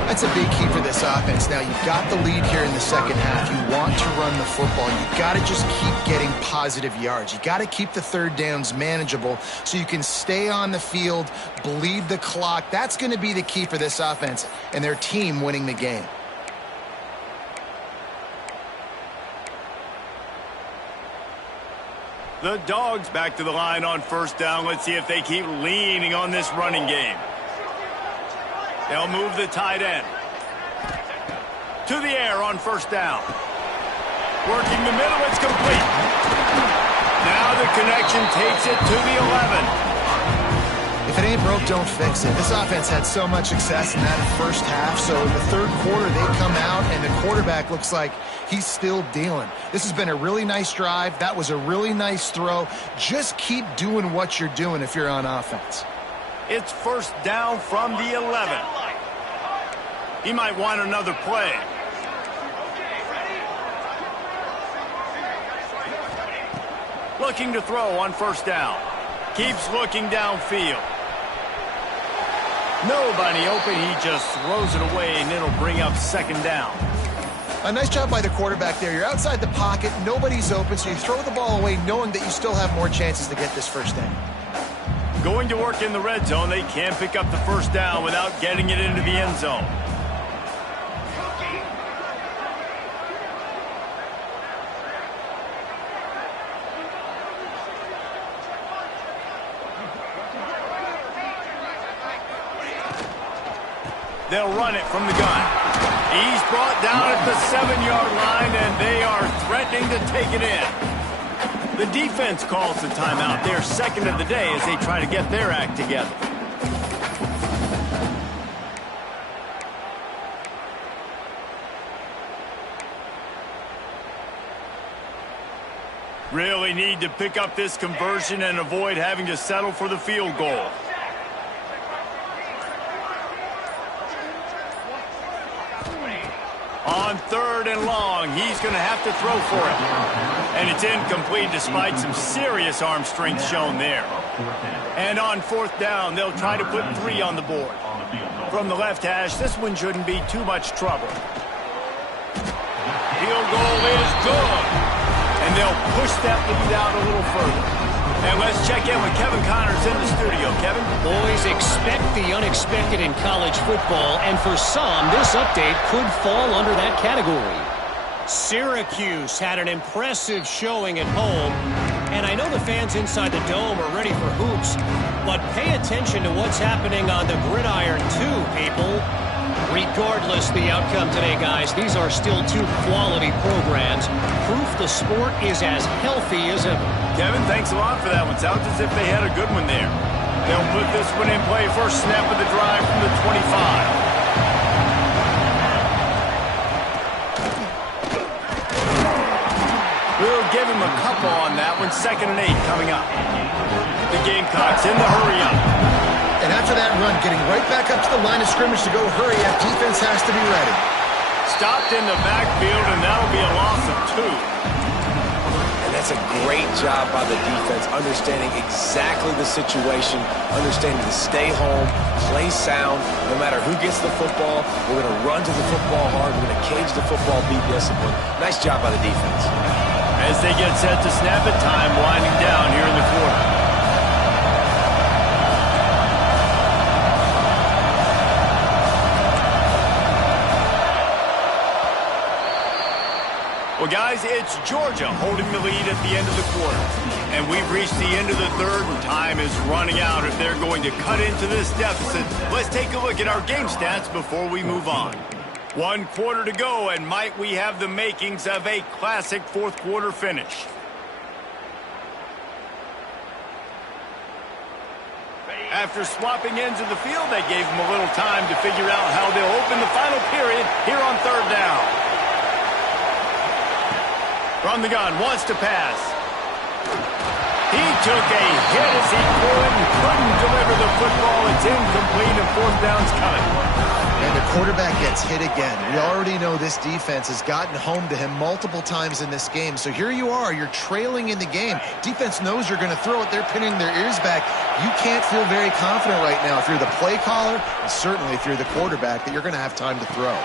That's a big key for this offense. Now, you've got the lead here in the second half. You want to run the football. You've got to just keep getting positive yards. You've got to keep the third downs manageable so you can stay on the field, bleed the clock. That's going to be the key for this offense and their team winning the game. The Dogs back to the line on first down. Let's see if they keep leaning on this running game. They'll move the tight end. To the air on first down. Working the middle, it's complete. Now the connection takes it to the 11. If it ain't broke, don't fix it. This offense had so much success in that first half, so in the third quarter they come out and the quarterback looks like he's still dealing. This has been a really nice drive. That was a really nice throw. Just keep doing what you're doing if you're on offense. It's first down from the 11. He might want another play. Looking to throw on first down. Keeps looking downfield. Nobody open. He just throws it away, and it'll bring up second down. A nice job by the quarterback there. You're outside the pocket. Nobody's open, so you throw the ball away knowing that you still have more chances to get this first down. Going to work in the red zone. They can't pick up the first down without getting it into the end zone. They'll run it from the gun. He's brought down at the 7-yard line, and they are threatening to take it in. The defense calls the timeout. Their second of the day as they try to get their act together. Really need to pick up this conversion and avoid having to settle for the field goal. On 3rd and long, he's going to have to throw for it. And it's incomplete despite some serious arm strength shown there. And on 4th down, they'll try to put 3 on the board. From the left hash, this one shouldn't be too much trouble. Field goal is good. And they'll push that lead out a little further. And let's check in with Kevin Connors in the studio. Kevin? Boys, expect the unexpected in college football, and for some, this update could fall under that category. Syracuse had an impressive showing at home, and I know the fans inside the dome are ready for hoops, but pay attention to what's happening on the gridiron too, people. Regardless the outcome today, guys, these are still 2 quality programs. Proof the sport is as healthy as ever. Kevin, thanks a lot for that one. Sounds as if they had a good one there. They'll put this one in play. First snap of the drive from the 25. We'll give him a couple on that one. 2nd and 8 coming up. The Gamecocks in the hurry up. And after that run, getting right back up to the line of scrimmage to go hurry up, defense has to be ready. Stopped in the backfield, and that'll be a loss of 2. And that's a great job by the defense, understanding exactly the situation, understanding to stay home, play sound. No matter who gets the football, we're going to run to the football hard. We're going to cage the football, be disciplined. Nice job by the defense. As they get set to snap it, time winding down here in the quarter. Well, guys, it's Georgia holding the lead at the end of the quarter. And we've reached the end of the 3rd, and time is running out if they're going to cut into this deficit. Let's take a look at our game stats before we move on. 1 quarter to go, and might we have the makings of a classic 4th quarter finish. After swapping ends of the field, they gave them a little time to figure out how they'll open the final period here on 3rd down. From the gun, wants to pass. He took a hit as he threw it and couldn't deliver the football. It's incomplete and 4th down's coming. And the quarterback gets hit again. We already know this defense has gotten home to him multiple times in this game. So here you are, you're trailing in the game. Defense knows you're going to throw it. They're pinning their ears back. You can't feel very confident right now if you're the play caller, and certainly if you're the quarterback, that you're going to have time to throw.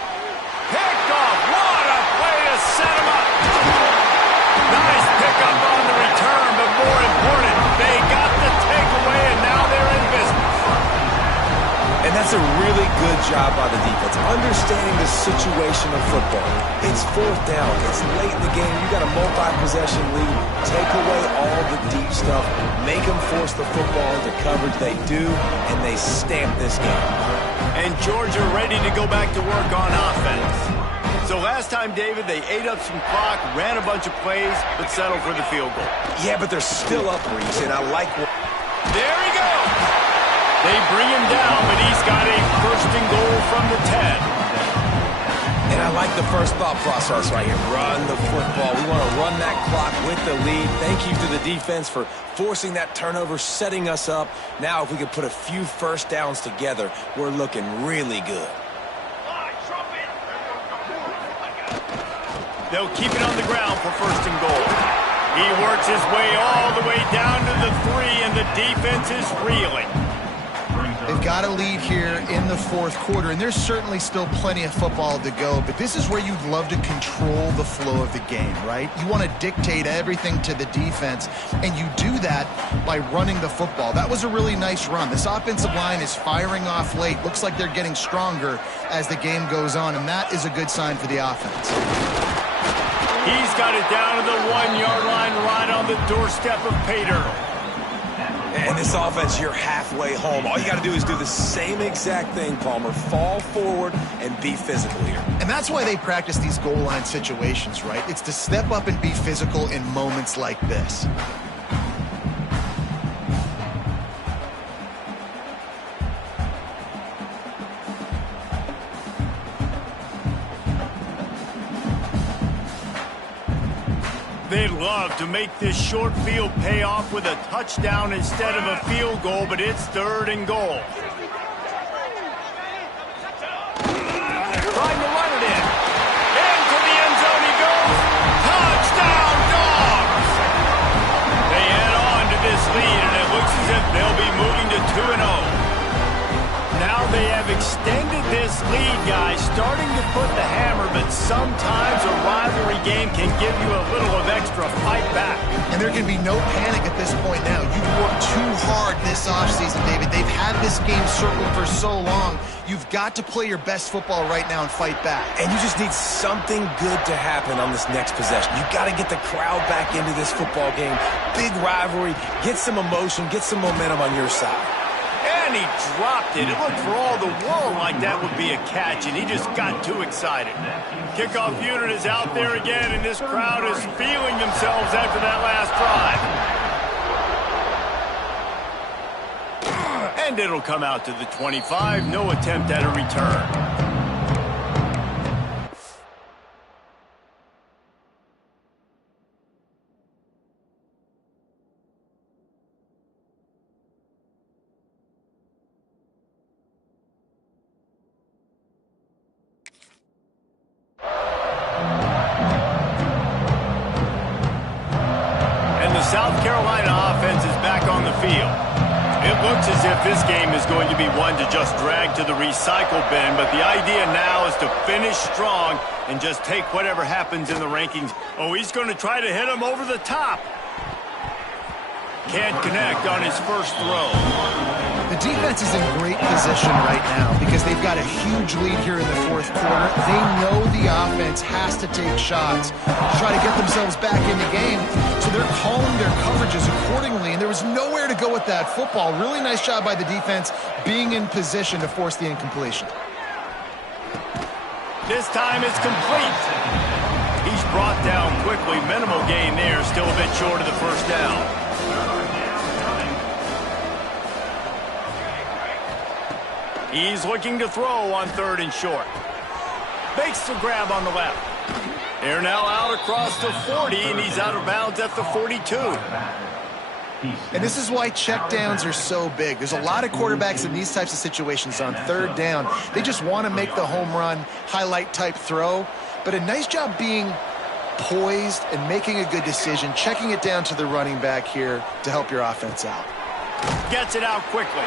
Picked off. What a play to set him up. Nice pickup on the return, but more important, they got the takeaway, and now they're in business. And that's a really good job by the defense, understanding the situation of football. It's 4th down. It's late in the game. You got a multi-possession lead. Take away all the deep stuff. Make them force the football into coverage. They do, and they stamp this game. And Georgia ready to go back to work on offense. So last time, David, they ate up some clock, ran a bunch of plays, but settled for the field goal. Yeah, but they're still up, Reese, and I like what... There he goes! They bring him down, but he's got a 1st and goal from the 10. And I like the first thought process right here. Run the football. We want to run that clock with the lead. Thank you to the defense for forcing that turnover, setting us up. Now, if we could put a few 1st downs together, we're looking really good. They'll keep it on the ground for 1st and goal. He works his way all the way down to the 3, and the defense is reeling. They've got a lead here in the 4th quarter, and there's certainly still plenty of football to go, but this is where you'd love to control the flow of the game, right? You want to dictate everything to the defense, and you do that by running the football. That was a really nice run. This offensive line is firing off late. Looks like they're getting stronger as the game goes on, and that is a good sign for the offense. He's got it down to the 1-yard line right on the doorstep of Pater. And this offense, you're halfway home. All you got to do is do the same exact thing, Palmer. Fall forward and be physical here. And that's why they practice these goal line situations, right? It's to step up and be physical in moments like this. They'd love to make this short field pay off with a touchdown instead of a field goal, but it's 3rd and goal. Trying to run it in. Into the end zone he goes. Touchdown, Dogs! They add on to this lead, and it looks as if they'll be moving to 2-0. Now they have extended this lead, guys, starting to put the hammer, but sometimes a rivalry game can give you a little of extra fight back. And there can be no panic at this point now. You've worked too hard this offseason, David. They've had this game circled for so long. You've got to play your best football right now and fight back. And you just need something good to happen on this next possession. You got to get the crowd back into this football game. Big rivalry. Get some emotion. Get some momentum on your side. And he dropped it. It looked for all the world like that would be a catch, and he just got too excited. Kickoff unit is out there again, and this crowd is feeling themselves after that last drive. And it'll come out to the 25. No attempt at a return. South Carolina offense is back on the field. It looks as if this game is going to be one to just drag to the recycle bin, but the idea now is to finish strong and just take whatever happens in the rankings. Oh, he's going to try to hit him over the top. Can't connect on his first throw. The defense is in great position right now because they've got a huge lead here in the 4th quarter. They know the offense has to take shots to try to get themselves back in the game, so they're calling their coverages accordingly, and there was nowhere to go with that football. Really nice job by the defense being in position to force the incompletion. This time it's complete. He's brought down quickly. Minimal gain there, still a bit short of the first down. He's looking to throw on 3rd and short. Makes the grab on the left. They're now out across the 40, and he's out of bounds at the 42. And this is why checkdowns are so big. There's a lot of quarterbacks in these types of situations on 3rd down. They just want to make the home run, highlight-type throw. But a nice job being poised and making a good decision, checking it down to the running back here to help your offense out. Gets it out quickly.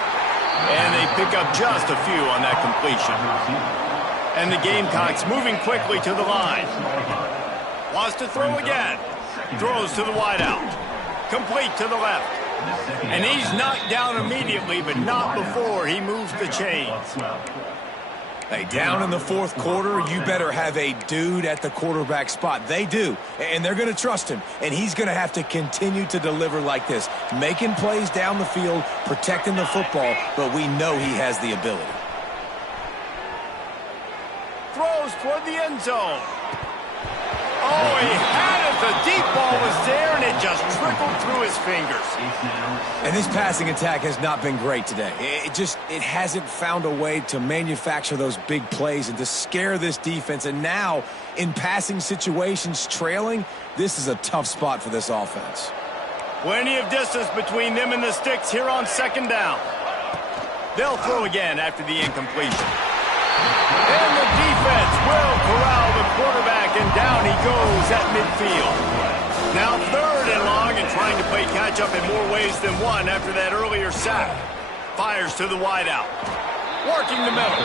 And they pick up just a few on that completion. And the Gamecocks moving quickly to the line. Wants to throw again. Throws to the wideout. Complete to the left. And he's knocked down immediately, but not before he moves the chains. Hey, down in the 4th quarter, you better have a dude at the quarterback spot. They do, and they're going to trust him, and he's going to have to continue to deliver like this, making plays down the field, protecting the football, but we know he has the ability. Throws toward the end zone. Oh, he had it. The deep ball was there, and it just trickled through his fingers. And this passing attack has not been great today. It hasn't found a way to manufacture those big plays and to scare this defense. And now, in passing situations, trailing, this is a tough spot for this offense. Plenty of distance between them and the sticks here on 2nd down. They'll throw again after the incompletion. And the defense will corral the quarterback, and down he goes at midfield. Now 3rd and long, and trying to play catch-up in more ways than one after that earlier sack. Fires to the wideout. Working the middle.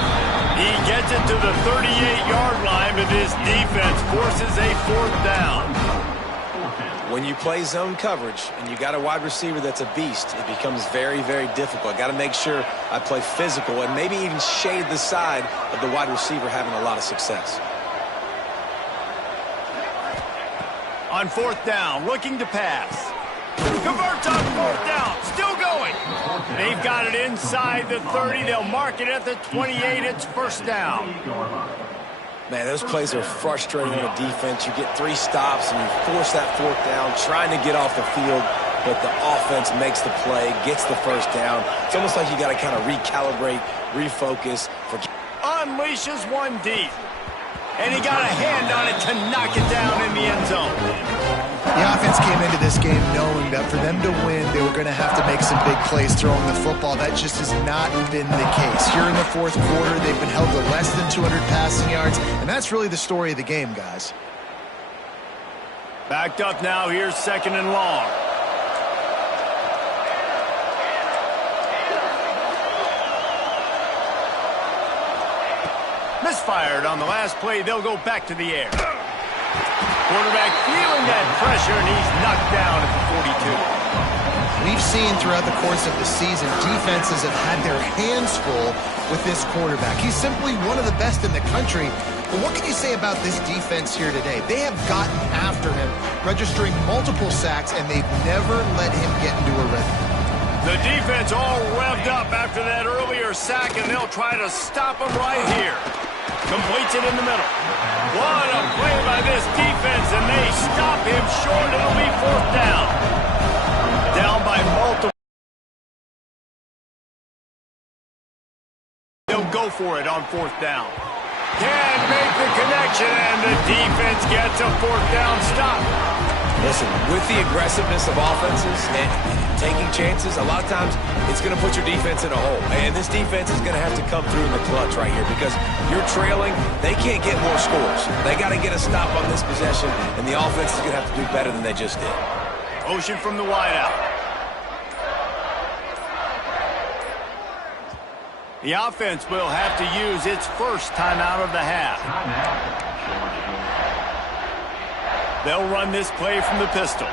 He gets it to the 38-yard line, but this defense forces a 4th down. When you play zone coverage and you got a wide receiver that's a beast, it becomes very, very difficult. Got to make sure I play physical and maybe even shade the side of the wide receiver having a lot of success. On 4th down, looking to pass. Converts on fourth down. Still going. They've got it inside the 30. They'll mark it at the 28. It's first down. Man, those plays are frustrating on a defense. You get 3 stops and you force that fourth down, trying to get off the field, but the offense makes the play, gets the first down. It's almost like you got to kind of recalibrate, refocus. Unleashes one deep. And he got a hand on it to knock it down in the end zone. The offense came into this game knowing that for them to win, they were going to have to make some big plays throwing the football. That just has not been the case. Here in the fourth quarter, they've been held to less than 200 passing yards, and that's really the story of the game, guys. Backed up now. Here's second and long. Misfired on the last play. They'll go back to the air. Quarterback feeling that pressure, and he's knocked down at the 42. We've seen throughout the course of the season, defenses have had their hands full with this quarterback. He's simply one of the best in the country. But what can you say about this defense here today? They have gotten after him, registering multiple sacks, and they've never let him get into a rhythm. The defense all revved up after that earlier sack, and they'll try to stop him right here. Completes it in the middle. What a play by this defense, and they stop him short. It'll be fourth down. Down by multiple. They'll go for it on fourth down. Can't make the connection, and the defense gets a fourth down stop. Listen, with the aggressiveness of offenses and taking chances, a lot of times it's going to put your defense in a hole. And this defense is going to have to come through in the clutch right here because you're trailing. They can't get more scores. They got to get a stop on this possession, and the offense is going to have to do better than they just did. Motion from the wideout. The offense will have to use its first timeout of the half. They'll run this play from the pistol.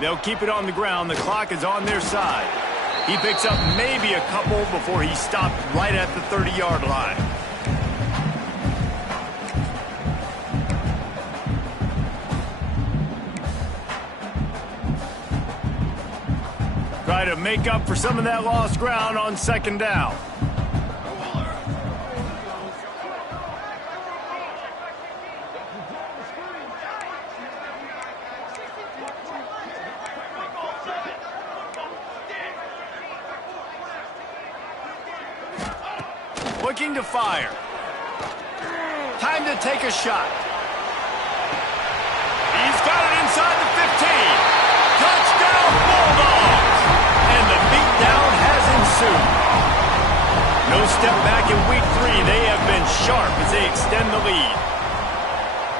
They'll keep it on the ground. The clock is on their side. He picks up maybe a couple before he's stopped right at the 30-yard line. Try to make up for some of that lost ground on second down. Looking to fire. Time to take a shot. He's got it inside the 15. Touchdown Bulldogs! And the beatdown has ensued. No step back in week 3. They have been sharp as they extend the lead.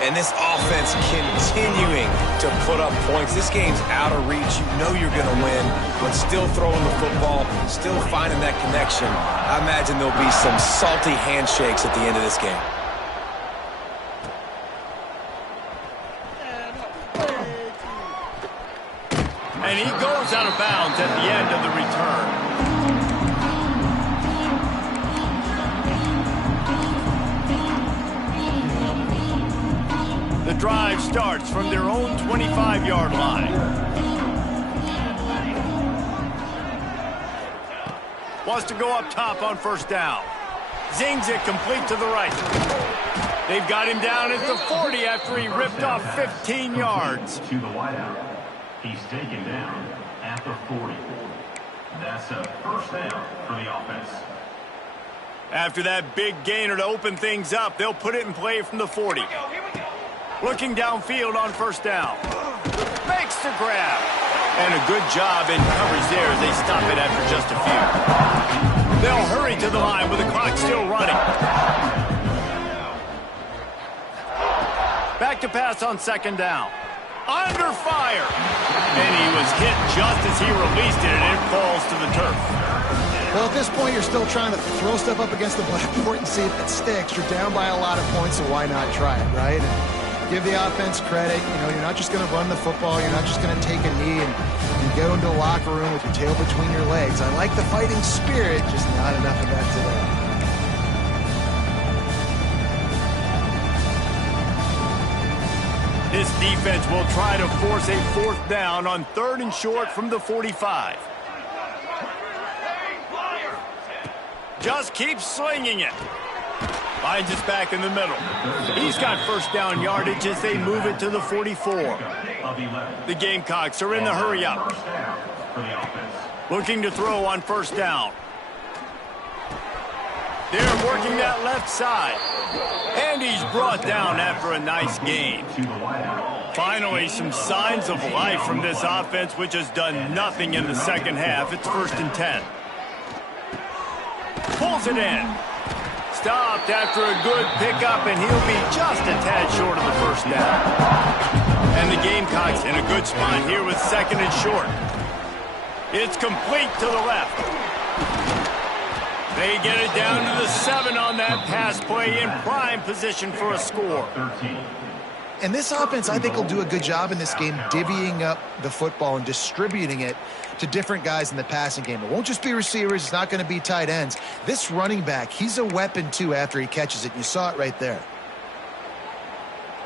And this offense continuing to put up points. This game's out of reach. You know you're going to win, but still throwing the football, still finding that connection. I imagine there'll be some salty handshakes at the end of this game. And he goes out of bounds at the end of the return. The drive starts from their own 25-yard line. Wants to go up top on first down. Zings it complete to the right. They've got him down at the 40 after he ripped off 15 yards. To the wideout. He's taken down at the 40. That's a first down for the offense. After that big gainer to open things up, they'll put it in play from the 40. Looking downfield on first down. Makes the grab. And a good job in coverage there as they stop it after just a few. They'll hurry to the line with the clock still running. Back to pass on second down. Under fire. And he was hit just as he released it, and it falls to the turf. Well, at this point, you're still trying to throw stuff up against the blackboard and see if it sticks. You're down by a lot of points, so why not try it, right? And give the offense credit. You know, you're not just going to run the football. You're not just going to take a knee and go into the locker room with your tail between your legs. I like the fighting spirit, just not enough of that today. This defense will try to force a 4th down on 3rd and short from the 45. Just keeps slinging it. Finds us back in the middle. He's got 1st down yardage as they move it to the 44. The Gamecocks are in the hurry up. Looking to throw on 1st down. They're working that left side. And he's brought down after a nice gain. Finally, some signs of life from this offense, which has done nothing in the second half. It's 1st and 10. Pulls it in. Stopped after a good pickup, and he'll be just a tad short of the 1st down. And the Gamecocks in a good spot here with 2nd and short. It's complete to the left. They get it down to the 7 on that pass play, in prime position for a score. And this offense, I think, will do a good job in this game divvying up the football and distributing it to different guys in the passing game. It won't just be receivers. It's not going to be tight ends. This running back, he's a weapon, too, after he catches it. You saw it right there.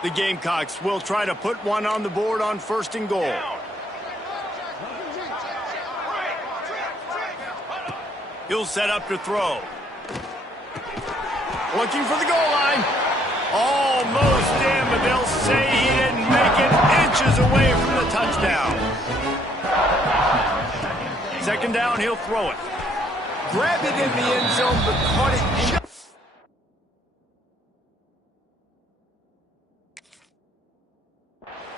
The Gamecocks will try to put one on the board on 1st and goal. He'll set up to throw. Looking for the goal line. Almost in, but they'll say he didn't make it. Inches away from the touchdown. 2nd down, he'll throw it. Grabbed it in the end zone, but caught it just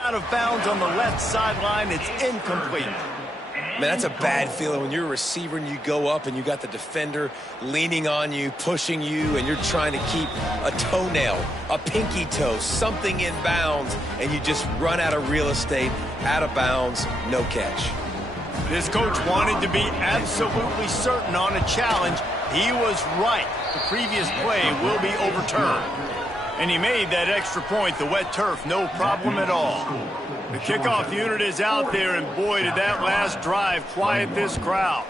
out of bounds on the left sideline. It's incomplete. Man, that's a bad feeling when you're a receiver and you go up and you got the defender leaning on you, pushing you, and you're trying to keep a toenail, a pinky toe, something in bounds, and you just run out of real estate, out of bounds, no catch. This coach wanted to be absolutely certain on a challenge. He was right. The previous play will be overturned. And he made that extra point, the wet turf, no problem at all. The kickoff unit is out there, and boy, did that last drive quiet this crowd.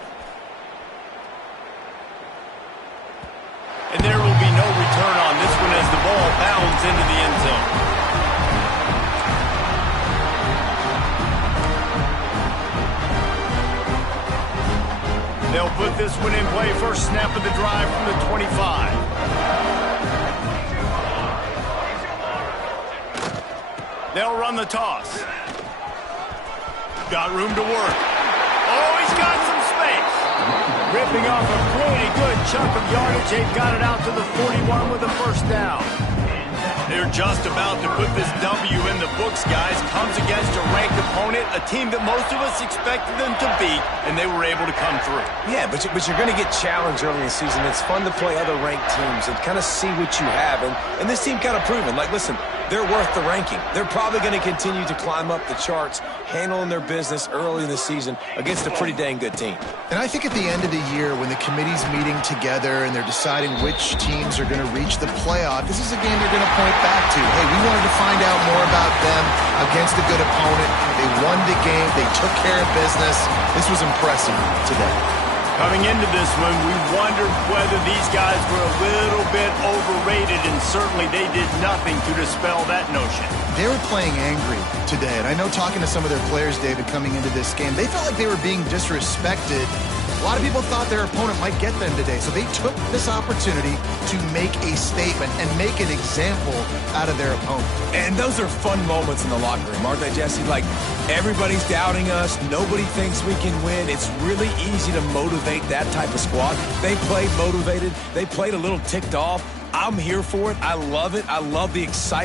And there will be no return on this one as the ball bounds into the end zone. They'll put this one in play, first snap of the drive from the 25. They'll run the toss. Got room to work. Oh, he's got some space. Ripping off a pretty good chunk of yardage. They've got it out to the 41 with a 1st down. They're just about to put this W in the books, guys. Comes against a ranked opponent, a team that most of us expected them to beat, and they were able to come through. Yeah, but you're going to get challenged early in the season. It's fun to play other ranked teams and kind of see what you have. And this team kind of proven, like, listen, they're worth the ranking. They're probably going to continue to climb up the charts, handling their business early in the season against a pretty dang good team. And I think at the end of the year, when the committee's meeting together and they're deciding which teams are going to reach the playoff, this is a game they're going to point back to. Hey, we wanted to find out more about them against a good opponent. They won the game. They took care of business. This was impressive today. Coming into this one, we wondered whether these guys were a little bit overrated, and certainly they did nothing to dispel that notion. They were playing angry today, and I know talking to some of their players, David, coming into this game, they felt like they were being disrespected. A lot of people thought their opponent might get them today, so they took this opportunity to make a statement and make an example out of their opponent. And those are fun moments in the locker room, aren't they, Jesse? Like, everybody's doubting us. Nobody thinks we can win. It's really easy to motivate that type of squad. They played motivated. They played a little ticked off. I'm here for it. I love it. I love the excitement.